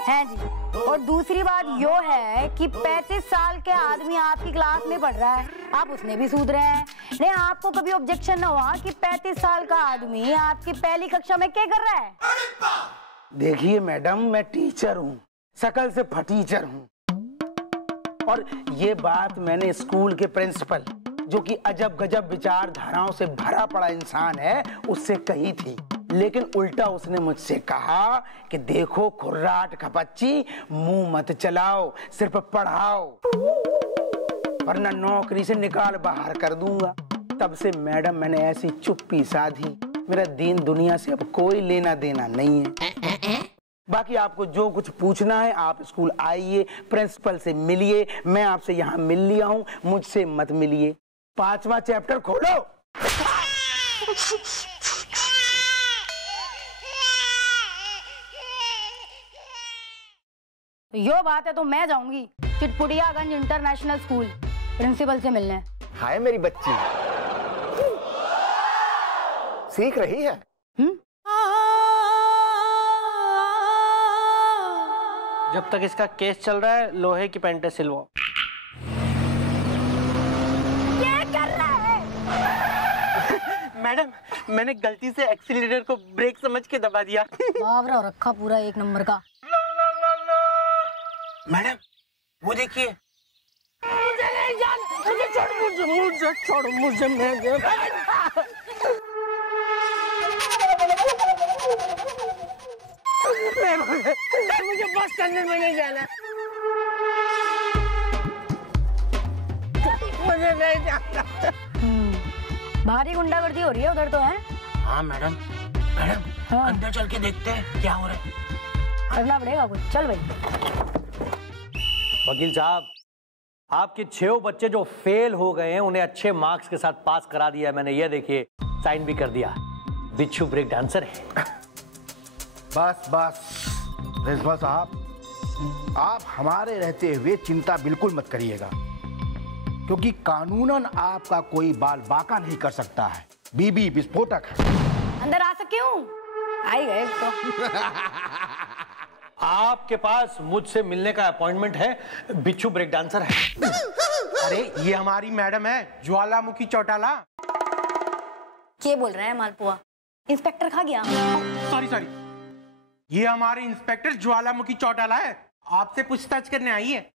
हैं जी? और दूसरी बात यो है कि 35 साल के आदमी आपकी क्लास में पढ़ रहा है, आप उसने भी सूद रहे हैं। नहीं, आपको कभी ऑब्जेक्शन ना हुआ कि 35 साल का आदमी आपकी पहली कक्षा में क्या कर रहा है? देखिए मैडम, मैं टीचर हूँ, शकल से फटीचर हूँ, और ये बात मैंने स्कूल के प्रिंसिपल, जो कि अजब गजब विचारधाराओं से भरा पड़ा इंसान है, उससे कही थी। लेकिन उल्टा उसने मुझसे कहा कि देखो खुर्राट खपच्ची, मुंह मत चलाओ, सिर्फ पढ़ाओ, वरना नौकरी से निकाल बाहर कर दूंगा। तब से मैडम मैंने ऐसी चुप्पी साधी। मेरा दीन दुनिया से अब कोई लेना देना नहीं है। बाकी आपको जो कुछ पूछना है आप स्कूल आइए, प्रिंसिपल से मिलिए। मैं आपसे यहाँ मिल लिया हूँ, मुझसे मत मिलिए। 5वां चैप्टर खोलो। यो बात है तो मैं जाऊंगी चिटपुटियागंज इंटरनेशनल स्कूल प्रिंसिपल से मिलने। हाय मेरी बच्ची, सीख रही है? जब तक इसका केस चल रहा है लोहे की पेंटे सिलवाओ। क्या कर रहा है? मैडम, मैंने गलती से एक्सीलरेटर को ब्रेक समझ के दबा दिया। बावरा रखा पूरा 1 नंबर का। मैडम वो देखिए। मुझे नहीं जान, मुझे छोड़, मुझे मुझे बस स्टैंड में नहीं जाना, मुझे नहीं जाना। भारी गुंडागर्दी हो रही है उधर तो, है? हाँ मैडम, हाँ। अंदर चल के देखते हैं क्या हो रहा है। करना पड़ेगा कुछ, चल भाई। वकील साहब, आपके 6 बच्चे जो फेल हो गए हैं उन्हें अच्छे मार्क्स के साथ पास करा दिया है मैंने। ये देखिए, साइन भी कर दिया। बिच्छू ब्रेक डांसर है। बस प्रिंसिपल साहब, आप हमारे रहते हुए चिंता बिल्कुल मत करिएगा, क्योंकि कानूनन आपका कोई बाल बाका नहीं कर सकता है। बीबी विस्फोटक है। अंदर आ सके हूँ? आई गए तो। आपके पास मुझसे मिलने का अपॉइंटमेंट है, बिच्छू ब्रेक डांसर है। अरे ये हमारी मैडम है, ज्वालामुखी चौटाला। क्या बोल रहे हैं मालपुआ? इंस्पेक्टर खा गया। सॉरी, ये हमारे इंस्पेक्टर ज्वालामुखी चौटाला है, आपसे पूछताछ करने आई है।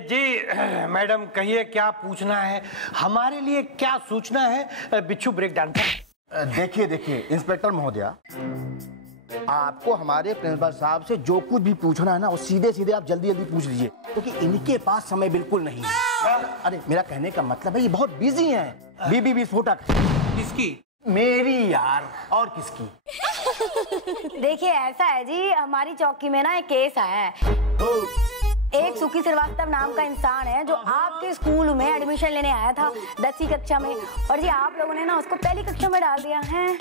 जी मैडम, कहिए क्या पूछना है? हमारे लिए क्या सूचना है बिच्छू ब्रेक डांसर? देखिए इंस्पेक्टर महोदया, आपको हमारे प्रिंसिपल साहब से जो कुछ भी पूछना है ना, वो सीधे आप जल्दी पूछ लीजिए, क्योंकि इनके पास समय बिल्कुल नहीं है। अरे मेरा कहने का मतलब है ये बहुत बिजी हैं। बीबी विस्फोटक। किसकी? मेरी यार, और किसकी? देखिए ऐसा है जी, हमारी चौकी में ना एक केस आया है। एक सुखी श्रीवास्तव नाम का इंसान है जो आपके स्कूल में एडमिशन लेने आया था 10वीं कक्षा में, और जी आप लोगों ने ना उसको पहली कक्षा में डाल दिया है।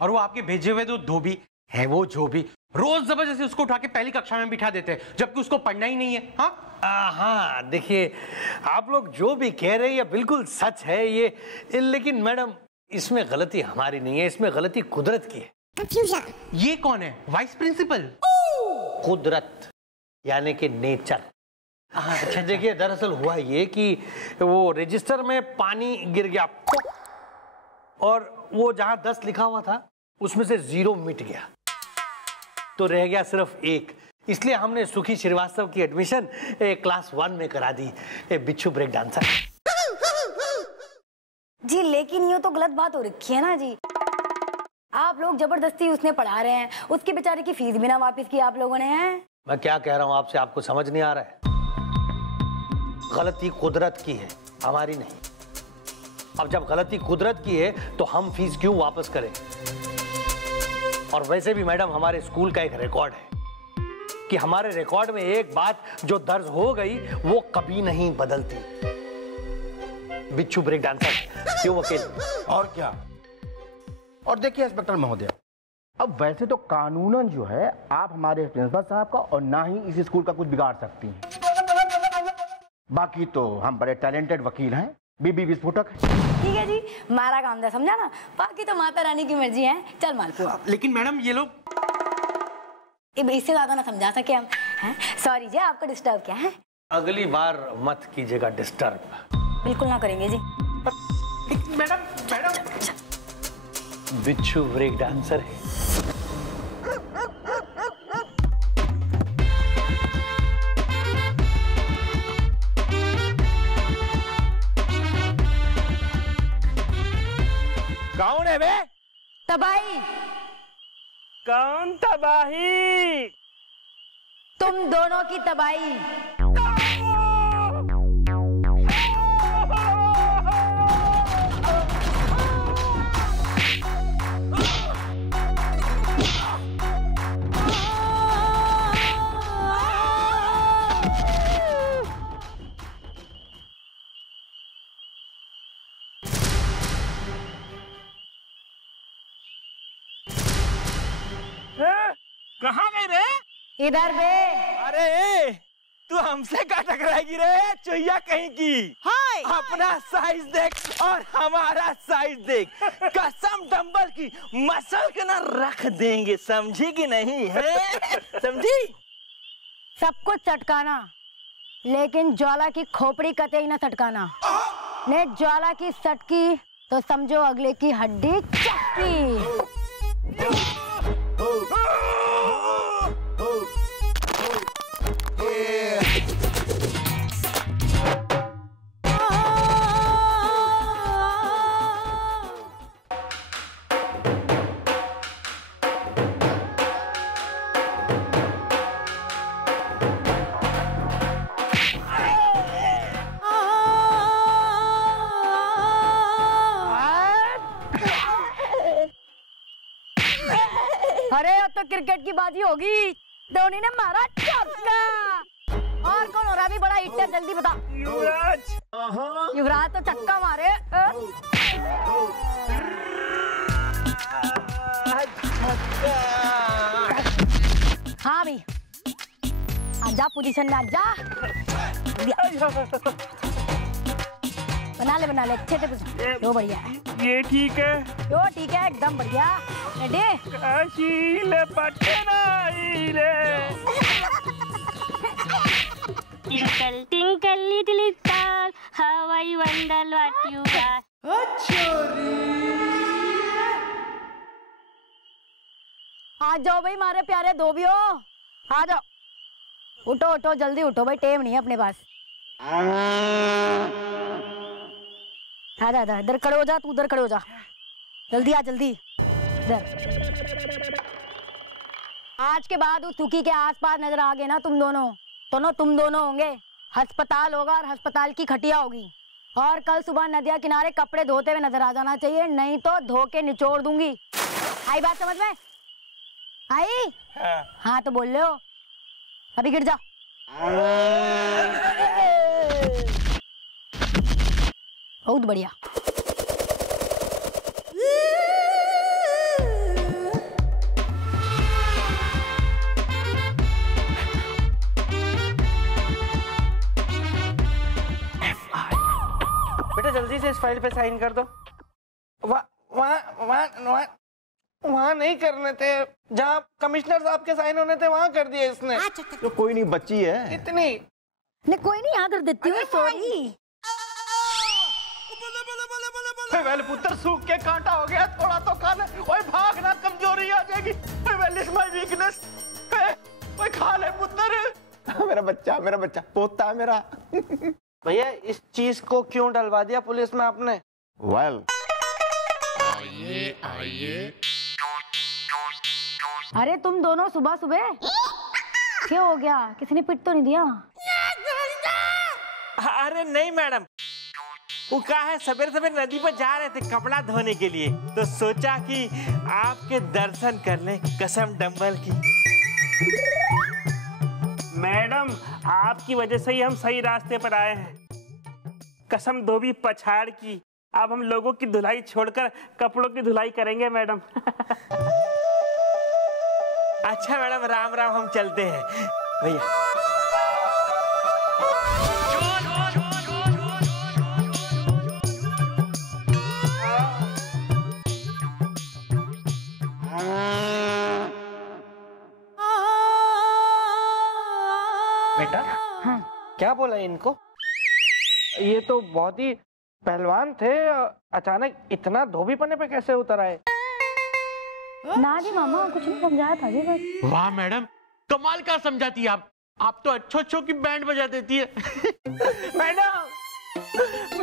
और वो आपके भेजे हुए जो धोबी है, वो जो भी रोज जबरदस्ती उसको उठा के पहली कक्षा में बिठा देते हैं, जबकि उसको पढ़ना ही नहीं है। हाँ देखिए, आप लोग जो भी कह रहे हैं ये बिल्कुल सच है ये, लेकिन मैडम इसमें गलती हमारी नहीं है, इसमें गलती कुदरत की है। ये कौन है? Vice principal? कुदरत यानी कि नेचर। अच्छा देखिए, दरअसल हुआ ये कि वो रजिस्टर में पानी गिर गया और वो जहां 10 लिखा हुआ था उसमें से 0 मिट गया, तो रह गया सिर्फ 1। इसलिए हमने सुखी श्रीवास्तव की एडमिशन क्लास 1 में करा दी, बिच्छू ब्रेक डांसर। जी लेकिन ये तो गलत बात हो रखी है ना जी। आप लोग जबरदस्ती उसने पढ़ा रहे हैं, उसके बेचारे की फीस भी ना वापस की आप लोगों ने। हैं मैं क्या कह रहा हूं आपसे, आपको समझ नहीं आ रहा है? गलती कुदरत की है, हमारी नहीं। अब जब गलती कुदरत की है तो हम फीस क्यों वापस करें? और वैसे भी मैडम, हमारे स्कूल का एक रिकॉर्ड है कि हमारे रिकॉर्ड में एक बात जो दर्ज हो गई वो कभी नहीं बदलती। बिच्छू ब्रेक डांसर। क्यों वकील? और क्या? और देखिए इंस्पेक्टर महोदया, अब वैसे तो कानूनन जो है आप हमारे प्रिंसिपल साहब का और ना ही इस स्कूल का कुछ बिगाड़ सकती हैं। बाकी तो हम बड़े टैलेंटेड वकील हैं, बीबी विस्फोटक। ठीक है जी, हमारा काम था समझा ना, बाकी तो माता रानी की मर्जी है। चल मालपुआ। लेकिन मैडम ये लोग इससे ज्यादा ना समझा सके हम। सॉरी जी, आपको डिस्टर्ब किया है। अगली बार मत कीजिएगा डिस्टर्ब। बिल्कुल ना करेंगे जी। मैडम बिच्छू ब्रेक डांसर है। कौन है बे? तबाही। कौन तबाही? तुम दोनों की तबाही। कहाँ गई रे? इधर बे। अरे तू हमसे का टकराएगी रे चुहिया कहीं की। हाय अपना साइज देख और हमारा साइज देख, कसम डंबल की मसल के ना रख देंगे, समझी कि नहीं है? समझी? सब कुछ चटकाना, लेकिन ज्वाला की खोपड़ी कतई ना चटकाना। ने ज्वाला की सटकी तो समझो अगले की हड्डी चक्की। अरे अब तो क्रिकेट की बाजी होगी। धोनी ने मारा छक्का। और कौन हो रहा है? अभी बड़ा हिट है, जल्दी बता। युवराज। युवराज तो छक्का मारे। हाँ भी, आजा पोजीशन में आजा। बना ले अच्छे से कुछ। यो बढ़िया है। ये ठीक है। यो ठीक है, एकदम बढ़िया। Ready? काशीले पटनाईले। Twinkle, twinkle, little star, how I wonder what you are. आ जाओ भाई मारे प्यारे धोबियो, आ जाओ। उठो उठो जल्दी उठो भाई, टेम नहीं है अपने पास। आजा इधर खड़े हो जा, तू उधर खड़े हो जा। जल्दी आ जल्दी इधर। आज के बाद उस थुकी के आसपास नजर आ गए ना तुम दोनों, तो ना तुम दोनों होंगे। अस्पताल होगा और अस्पताल की खटिया होगी। और कल सुबह नदिया किनारे कपड़े धोते हुए नजर आ जाना चाहिए, नहीं तो धो के निचोड़ दूंगी। आई बात समझ में? आई? हाँ तो बोल रहे हो, अभी गिर जा। बहुत बढ़िया। बेटा जल्दी से इस फाइल पे साइन कर दो। वहाँ नहीं करने थे, जहाँ कमिश्नर साहब के साइन होने थे वहाँ कर दिए इसने। तो कोई नहीं, बच्ची है। इतनी नहीं, कोई नहीं, यहाँ कर देती हूँ। सॉरी। वेल पुत्र सूख के कांटा हो गया, थोड़ा तो खा ले। ओए भागना, कमजोरी आ जाएगी। Well is my weakness. ओए खा ले पुत्र। मेरा बच्चा पोता है मेरा। भैया इस चीज को क्यों डलवा दिया पुलिस में आपने? वेल आइए। अरे तुम दोनों सुबह सुबह क्या हो गया? किसी ने पिट तो नहीं दिया? अरे नहीं मैडम, वो क्या है, सवेरे सवेरे नदी पर जा रहे थे कपड़ा धोने के लिए, तो सोचा कि आपके दर्शन कर लें कसम डंबल की। मैडम आपकी वजह से ही हम सही रास्ते पर आए हैं। कसम धोबी पछाड़ की, अब हम लोगों की धुलाई छोड़कर कपड़ों की धुलाई करेंगे मैडम। अच्छा मैडम, राम राम, हम चलते हैं भैया। बेटा हाँ। क्या बोला इनको? ये तो बहुत ही पहलवान थे, अचानक इतना धोबीपने पे कैसे उतर आए? ना जी मामा, कुछ नहीं समझाया था जी बस। वाह मैडम, कमाल का समझाती है आप तो अच्छो की बैंड बजा देती है। मैडम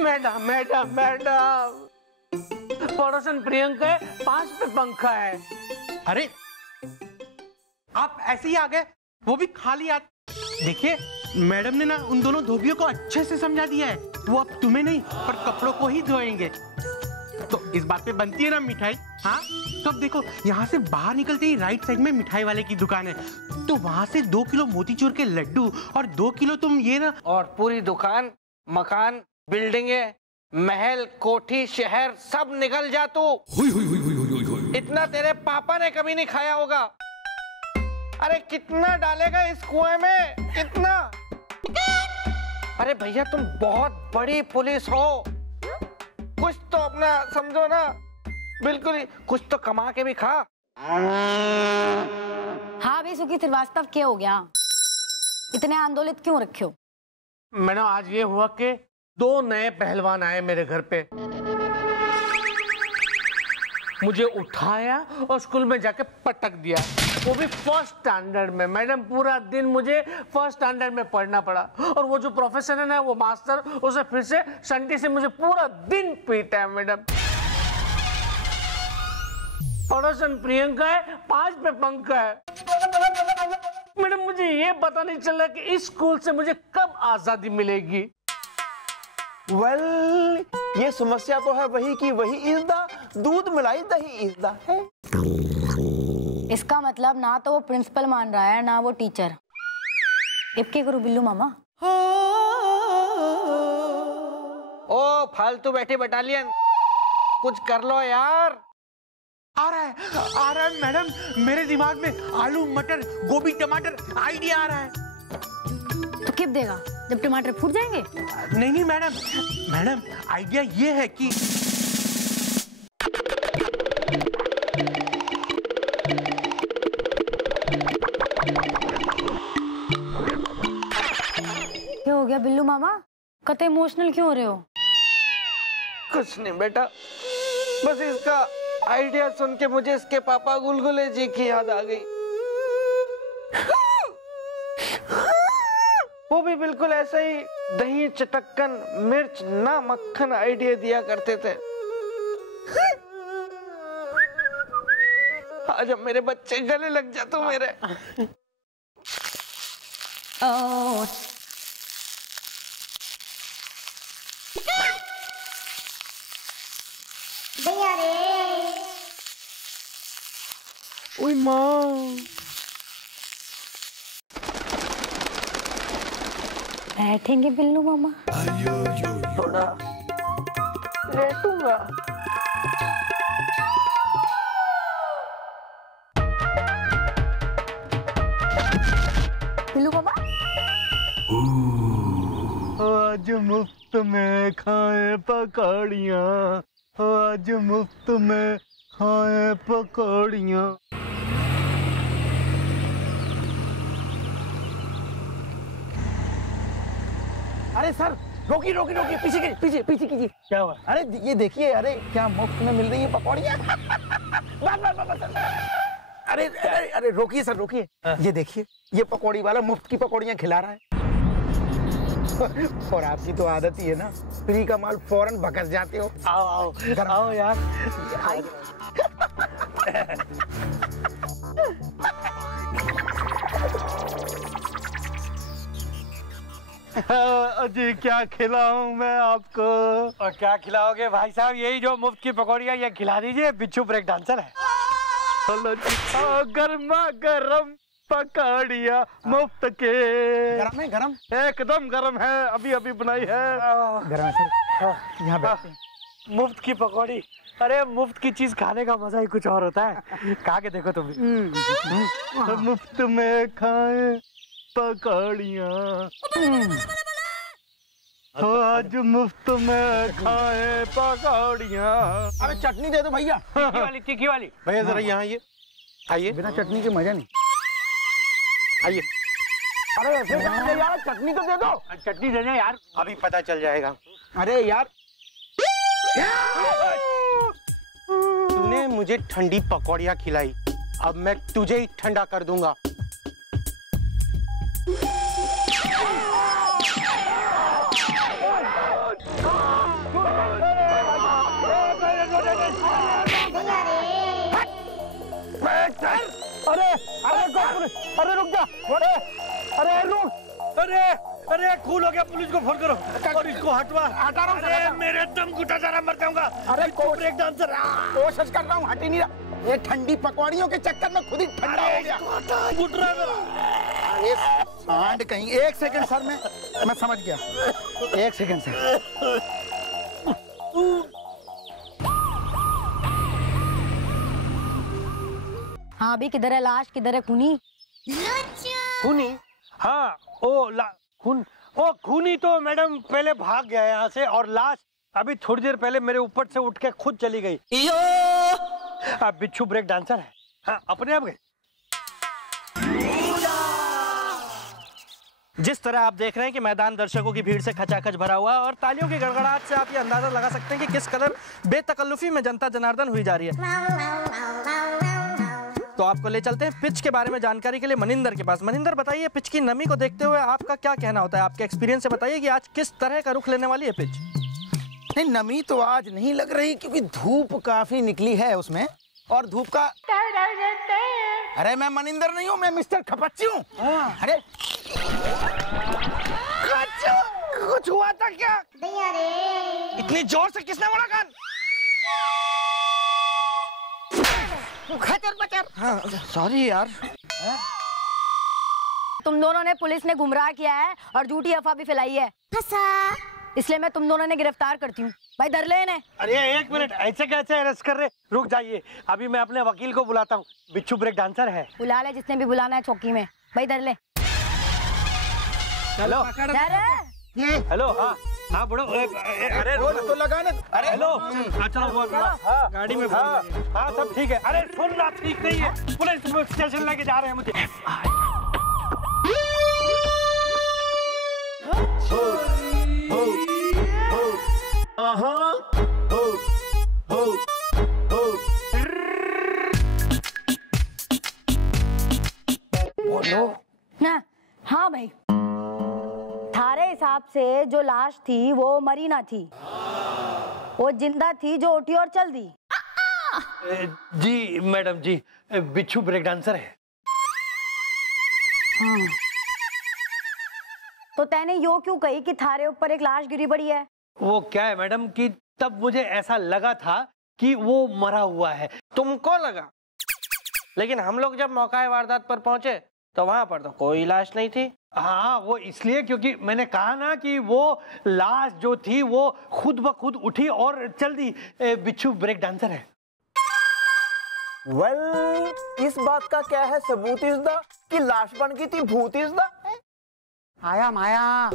मैडम मैडम मैडम, पड़ोसन प्रियंका है, 5 पे पंखा है। अरे आप ऐसे ही आ गए, वो भी खाली हाथ। देखिए मैडम ने ना उन दोनों धोबियों को अच्छे से समझा दिया है, वो अब तुम्हें नहीं पर कपड़ों को ही धोएंगे। तो इस बात पे बनती है ना मिठाई। हाँ तो अब देखो, यहाँ से बाहर निकलते ही राइट साइड में मिठाई वाले की दुकान है, तो वहाँ से 2 किलो मोतीचूर के लड्डू और 2 किलो तुम ये ना। और पूरी दुकान, मकान, बिल्डिंगे, महल, कोठी, शहर सब निकल जा तू। इतना तेरे पापा ने कभी नहीं खाया होगा। अरे कितना डालेगा इस कुएं में, कितना? अरे भैया तुम बहुत बड़ी पुलिस हो, कुछ तो अपना समझो ना। बिल्कुल ही, कुछ तो कमा के भी खा। हाँ भी सुखी श्रीवास्तव, क्या हो गया? इतने आंदोलित क्यों रखे हो? मैडम आज ये हुआ कि 2 नए पहलवान आए मेरे घर पे, मुझे उठाया और स्कूल में जाके पटक दिया, वो भी फर्स्ट स्टैंडर्ड में। मैडम पूरा दिन मुझे फर्स्ट स्टैंडर्ड में पढ़ना पड़ा, और वो जो प्रोफेसर है ना, वो मास्टर, उसे फिर से संटी से मुझे पूरा दिन पीटा है। मैडम पड़ोसन प्रियंका है, 5 पे पंखा है। मैडम मुझे ये पता नहीं चला कि इस स्कूल से मुझे कब आजादी मिलेगी। वेल, ये समस्या तो है वही की वही, इज द दूध मिलाई दही इज द है। इसका मतलब ना तो वो प्रिंसिपल मान रहा है, ना वो टीचर। अब क्या करूं बिल्लू मामा? ओ फालतू बैठी बटालियन, कुछ कर लो यार। आ रहा है मैडम, मेरे दिमाग में आलू मटर गोभी टमाटर आइडिया आ रहा है। तो कब देगा, जब टमाटर फूट जाएंगे? नहीं मैडम आइडिया ये है कि क्या हो गया बिल्लू मामा, कते इमोशनल क्यों हो रहे हो? कुछ नहीं बेटा, बस इसका आइडिया सुन के मुझे इसके पापा गुलगुले जी की याद आ गई। वो भी बिल्कुल ऐसा ही दही चटक्कन मिर्च ना मक्खन आइडिया दिया करते थे। आज अब मेरे बच्चे गले लग जा तो मेरे। ओए माँ, बैठेंगे बिल्लू मामा? थोड़ा लेटूंगा। बिल्लू मामा आज मुफ्त में खाए पकौड़ियाँ, आज मुफ्त में खाए पकौड़ियाँ। अरे सर रोकी रोकी रोकी, पीछे कीजिए। क्या हुआ? अरे ये देखिए, अरे क्या मुफ्त में मिल रही है पकौड़ियाँ। अरे अरे अरे रोकिए सर, रोकिए। ये देखिए, ये पकौड़ी वाला मुफ्त की पकौड़ियाँ खिला रहा है। और आपकी तो आदत ही है ना, फ्री का माल फौरन बकस जाते हो। आओ आओ यार। अजी क्या खिलाऊं मैं आपको? और क्या खिलाओगे भाई साहब? यही जो मुफ्त की पकौड़ियाँ ये खिला दीजिए, बिच्छू ब्रेक डांसर है। गर्मा गर्म पकौड़ियाँ मुफ्त के। गरम है? गरम एकदम गरम है, अभी अभी बनाई है। गरम है सर, यहाँ बैठते हैं। मुफ्त की पकौड़ी, अरे मुफ्त की चीज खाने का मजा ही कुछ और होता है। खा के देखो तुम भी। मुफ्त में खाए पकौड़ियाँ, आज मुफ्त में खाए पकौड़ियाँ। अरे चटनी दे दो भैया। तीखी वाली भैया जरा यहाँ आइए। बिना चटनी के मजा नहीं। आइए। अरे ऐसे यार, चटनी तो दे दो। चटनी दे दे यार, अभी पता चल जाएगा। अरे यार, तूने मुझे ठंडी पकौड़ियाँ खिलाई, अब मैं तुझे ही ठंडा कर दूंगा। अरे रुक जा, अरे रुक, अरे खून हो गया, पुलिस को फोन करो और इसको हटवा। हटा रहा हूँ। अरे मेरे दम घुटा जा रहा, मर जाऊंगा। अरे ब्रेक डांसर, कोशिश कर रहा हूँ, हट ही नहीं रहा। ये ठंडी पकौड़ियों के चक्कर में खुद ही ठंडा हो गया। अरे सांड कहीं। एक सेकंड सर, मैं समझ गया। एक सेकंड सर। हाँ, अभी किधर है लाश, किधर है खूनी? खूनी? हाँ, खूनी तो मैडम पहले भाग गया यहाँ से, और लाश अभी थोड़ी देर पहले मेरे ऊपर से उठ के खुद चली गई। अब बिच्छू ब्रेक डांसर है। हाँ, अपने आप गए। जिस तरह आप देख रहे हैं कि मैदान दर्शकों की भीड़ से खचाखच भरा हुआ है और तालियों की गड़गड़ाहट से आप ये अंदाजा लगा सकते हैं कि किस कदर बेतकल्लुफी में जनता जनार्दन हुई जा रही है। तो आपको ले चलते हैं पिच के बारे में जानकारी के लिए मनिंदर के पास। मनिंदर, बताइए पिच की नमी को देखते हुए आपका क्या कहना होता है? आपके एक्सपीरियंस से बताइए कि आज किस तरह का रुख लेने वाली है पिच? नहीं, नमी तो आज नहीं लग रही क्योंकि धूप काफी निकली है उसमें, और धूप का। अरे मैं मनिंदर नहीं हूँ, मैं मिस्टर खपच्ची हूँ। अरे कुछ हुआ था क्या? इतनी जोर से किसने बोला कान? खचर पचर। हाँ, सॉरी यार। तुम दोनों ने, पुलिस ने गुमराह किया है और झूठी अफवाह भी फैलाई है, इसलिए मैं तुम दोनों ने गिरफ्तार करती हूँ। भाई धर ले इन्हें। अरे एक मिनट, ऐसे कैसे अरेस्ट कर रहे? रुक जाइए, अभी मैं अपने वकील को बुलाता हूँ। बिच्छू ब्रेक डांसर है। बुला ले जिसने भी बुलाना है चौकी में। भाई धर ले। Hello hello. हाँ हाँ बुढ़ो, अरे रोज तो लगाने। अरे हेलो, चलो गाड़ी में। हाँ सब ठीक है। अरे सुनना ठीक नहीं है, पुलिस स्टेशन लेके जा रहे हैं मुझे। बोलो ना। हाँ भाई, थारे हिसाब से जो लाश थी वो मरी ना थी, वो जिंदा थी जो उठी और चल दी। जी मैडम जी, बिच्छू ब्रेक डांसर है। हाँ। तो तैने यो क्यों कही कि थारे ऊपर एक लाश गिरी पड़ी है? वो क्या है मैडम कि तब मुझे ऐसा लगा था कि वो मरा हुआ है। तुमको लगा, लेकिन हम लोग जब मौका वारदात पर पहुंचे तो वहां पर तो कोई लाश नहीं थी। हाँ, वो इसलिए क्योंकि मैंने कहा ना कि वो लाश जो थी वो खुद ब खुद उठी और चल दी। बिच्छू ब्रेक डांसर है। इस बात का क्या है सबूत इसदा कि लाश बन गई थी भूत इसदा? आया माया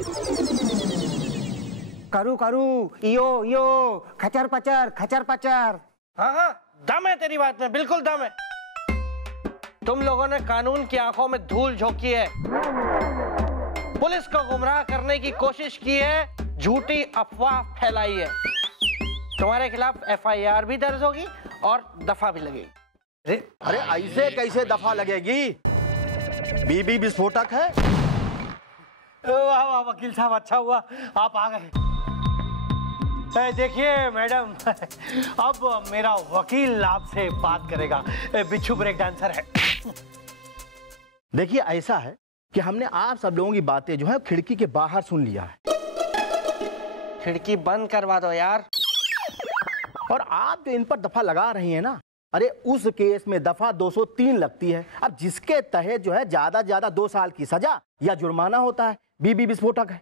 करू करू यो यो खचर पचर खचर पचर। हाँ हाँ, दम है तेरी बात में, बिल्कुल दम है। तुम लोगों ने कानून की आंखों में धूल झोंकी है, पुलिस को गुमराह करने की कोशिश की है, झूठी अफवाह फैलाई है। तुम्हारे खिलाफ FIR भी दर्ज होगी और दफा भी लगेगी। अरे ऐसे कैसे दफा लगेगी? बीबी विस्फोटक है। वाह वाह वकील साहब, अच्छा हुआ आप आ गए। देखिए मैडम, अब मेरा वकील आपसे बात करेगा। बिच्छू ब्रेक डांसर है। देखिए ऐसा है कि हमने आप सब लोगों की बातें जो है खिड़की के बाहर सुन लिया है। खिड़की बंद करवा दो यार। और आप जो इन पर दफा लगा रही हैं ना, अरे उस केस में दफा 203 लगती है। अब जिसके तहत जो है ज्यादा ज्यादा 2 साल की सजा या जुर्माना होता है। बीबी विस्फोटक है।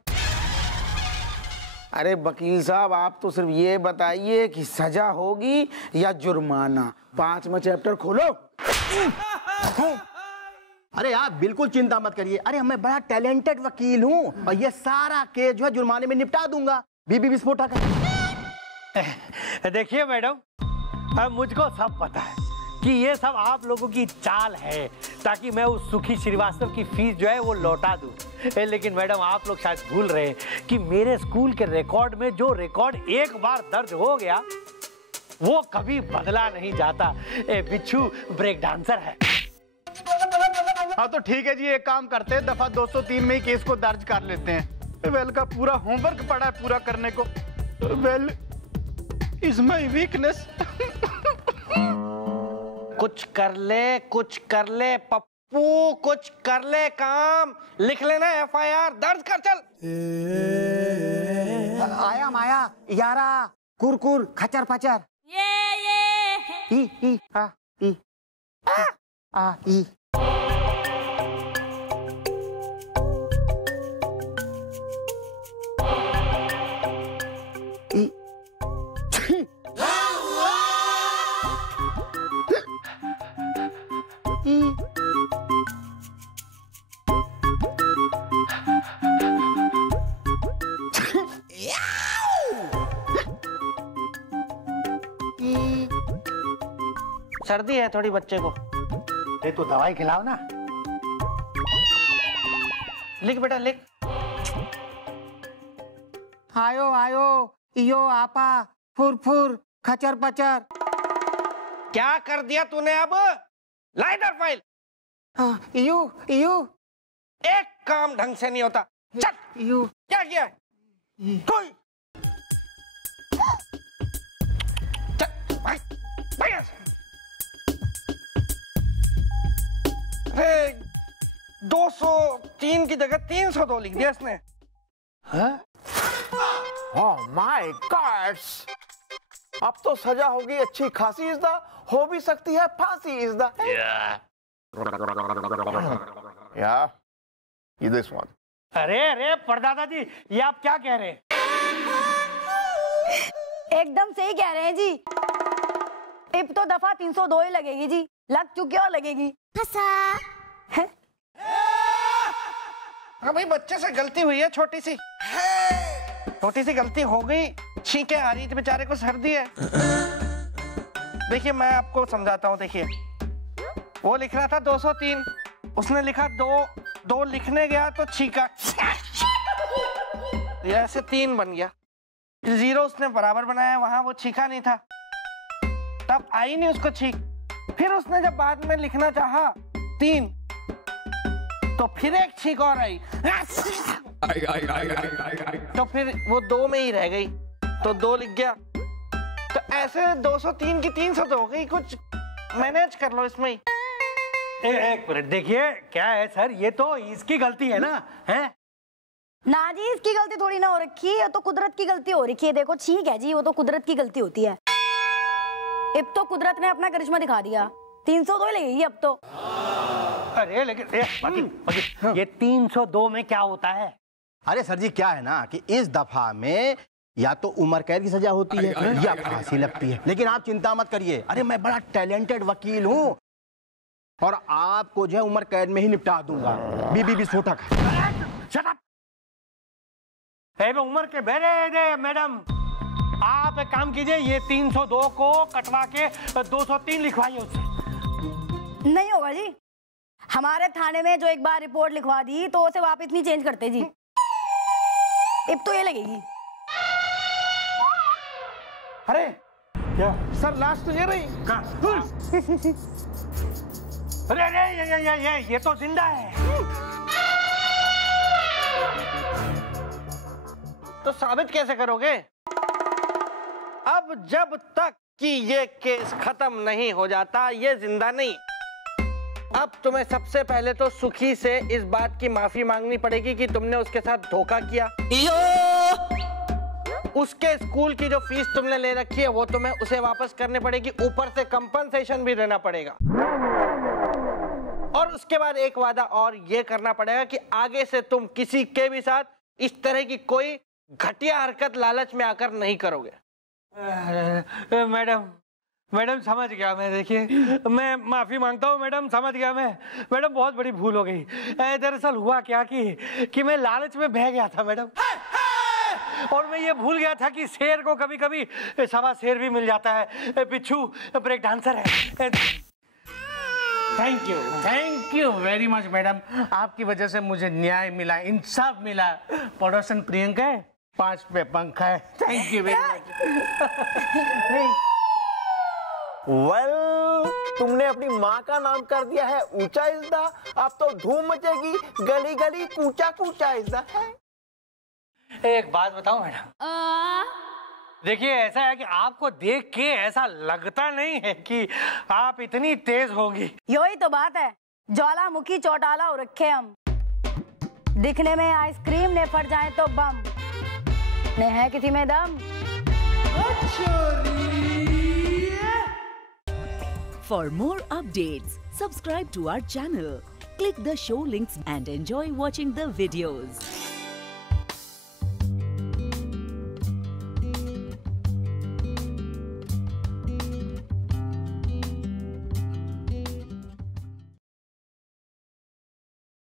अरे वकील साहब, आप तो सिर्फ ये बताइए कि सजा होगी या जुर्माना। 5वां चैप्टर खोलो। अरे आप बिल्कुल चिंता मत करिए। अरे मैं बड़ा टैलेंटेड वकील हूँ और ये सारा केस जो है जुर्माने में निपटा दूंगा। बीबी विस्फोटक है। देखिए मैडम, मुझको सब पता है कि ये सब आप लोगों की चाल है ताकि मैं उस सुखी श्रीवास्तव की फीस जो है वो लौटा दूं। लेकिन मैडम आप लोग शायद भूल रहे हैं कि मेरे स्कूल के रिकॉर्ड में जो रिकॉर्ड एक बार दर्ज हो गया वो कभी बदला नहीं जाता। बिच्छू ब्रेक डांसर है। हाँ तो ठीक है जी, एक काम करते हैं, दफा 203 में ही केस को दर्ज कर लेते हैं। वेल का पूरा होमवर्क पड़ा है पूरा करने को। Well is my weakness. कुछ कर ले पप्पू, कुछ कर ले, काम लिख लेना, FIR दर्ज कर चल। आया माया यारा कुरकुर खचर पचर ई आ ई आ ई। सर्दी है थोड़ी बच्चे को। ये तो दवाई खिलाओ ना। लिख बेटा लिख। आयो आयो इयो आपा फुर फुर खचर पचर। क्या कर दिया तूने अब? ला इधर फाइल। इयू इयू। एक काम ढंग से नहीं होता। चल इयू। क्या किया है? कोई चल भाई भाई। अरे 203 की जगह 302 लिख दिया इसने। ओह माय गॉड्स, अब तो सजा होगी अच्छी खासी। इज़ द हो भी सकती है फांसी। इज़ द या ये दिस वन। अरे परदादा जी, ये आप क्या कह रहे हैं? एकदम सही कह रहे हैं जी। अब तो दफा 302 ही लगेगी जी। लग चुकी और लगेगी। हाँ भाई, बच्चे से गलती हुई है, छोटी सी गलती हो गई। छींकें आ रही थी बेचारे को, सर्दी है। देखिए मैं आपको समझाता हूँ। देखिए वो लिख रहा था 203, उसने लिखा 2 लिखने गया तो छींका, ऐसे 3 बन गया। 0 उसने बराबर बनाया, वहां वो छींका नहीं था, तब आई नहीं उसको छींक। फिर उसने जब बाद में लिखना चाहा 3, तो फिर एक छींक और आई, तो फिर वो 2 में ही रह गई, तो 2 लिख गया। तो ऐसे 203 की 302 हो गई। कुछ मैनेज कर लो इसमें ही। एक मिनट देखिए, क्या है सर, ये तो इसकी गलती है ना? है ना जी, इसकी गलती थोड़ी ना हो रखी है, तो कुदरत की गलती हो रखी है। देखो ठीक है जी, वो तो कुदरत की गलती होती है। अब तो कुदरत ने अपना करिश्मा दिखा दिया, 302 लगेगी अब तो। अरे लेकिन ये 302 में क्या होता है? अरे सर जी, क्या है ना कि इस दफा में या तो उम्र कैद की सजा होती है या फांसी लगती है। लेकिन आप चिंता मत करिए, अरे मैं बड़ा टैलेंटेड वकील हूँ और आपको जो है उम्र कैद में ही निपटा दूंगा। बीबी विस्फोटक। उम्र के बेरे मैडम, आप एक काम कीजिए, ये 302 को कटवा के 203 लिखवाइए उससे। नहीं होगा जी, हमारे थाने में जो एक बार रिपोर्ट लिखवा दी तो उसे वापस नहीं चेंज करते जी। अब तो ये लगेगी। अरे क्या सर, लास्ट तो ये रही। अरे ये तो जिंदा है। तो साबित कैसे करोगे? अब जब तक कि ये केस खत्म नहीं हो जाता, ये जिंदा नहीं। अब तुम्हें सबसे पहले तो सुखी से इस बात की माफी मांगनी पड़ेगी कि तुमने उसके साथ धोखा किया। उसके स्कूल की जो फीस तुमने ले रखी है वो तुम्हें उसे वापस करनी पड़ेगी, ऊपर से कंपनसेशन भी देना पड़ेगा। और उसके बाद एक वादा और ये करना पड़ेगा कि आगे से तुम किसी के भी साथ इस तरह की कोई घटिया हरकत लालच में आकर नहीं करोगे। मैडम समझ गया मैं। देखिए मैं माफी मांगता हूँ मैडम, समझ गया मैं। मैडम बहुत बड़ी भूल हो गई। दरअसल हुआ क्या कि मैं लालच में बह गया था मैडम, और मैं ये भूल गया था कि शेर को कभी कभी सवा शेर भी मिल जाता है। बिच्छू ब्रेक डांसर है। Thank you very much madam. आपकी वजह से मुझे न्याय मिला, इंसाफ मिला। पड़ोसन प्रियंका है, 5 पे पंखा है। Thank you very much. Well, तुमने अपनी माँ का नाम कर दिया है ऊंचा इज़्दा, अब तो धूम मचेगी, गली गली कूचा कूचा इज़्दा है। एक बात बताओ मैडम, देखिए ऐसा है कि आपको देख के ऐसा लगता नहीं है कि आप इतनी तेज होगी। यही तो बात है, ज्वालामुखी चौटाला हो रखे हम। दिखने में आइसक्रीम ने फट जाए तो बम, ने है किसी में दम। For more updates, subscribe to our channel, click the show links and enjoy watching the videos.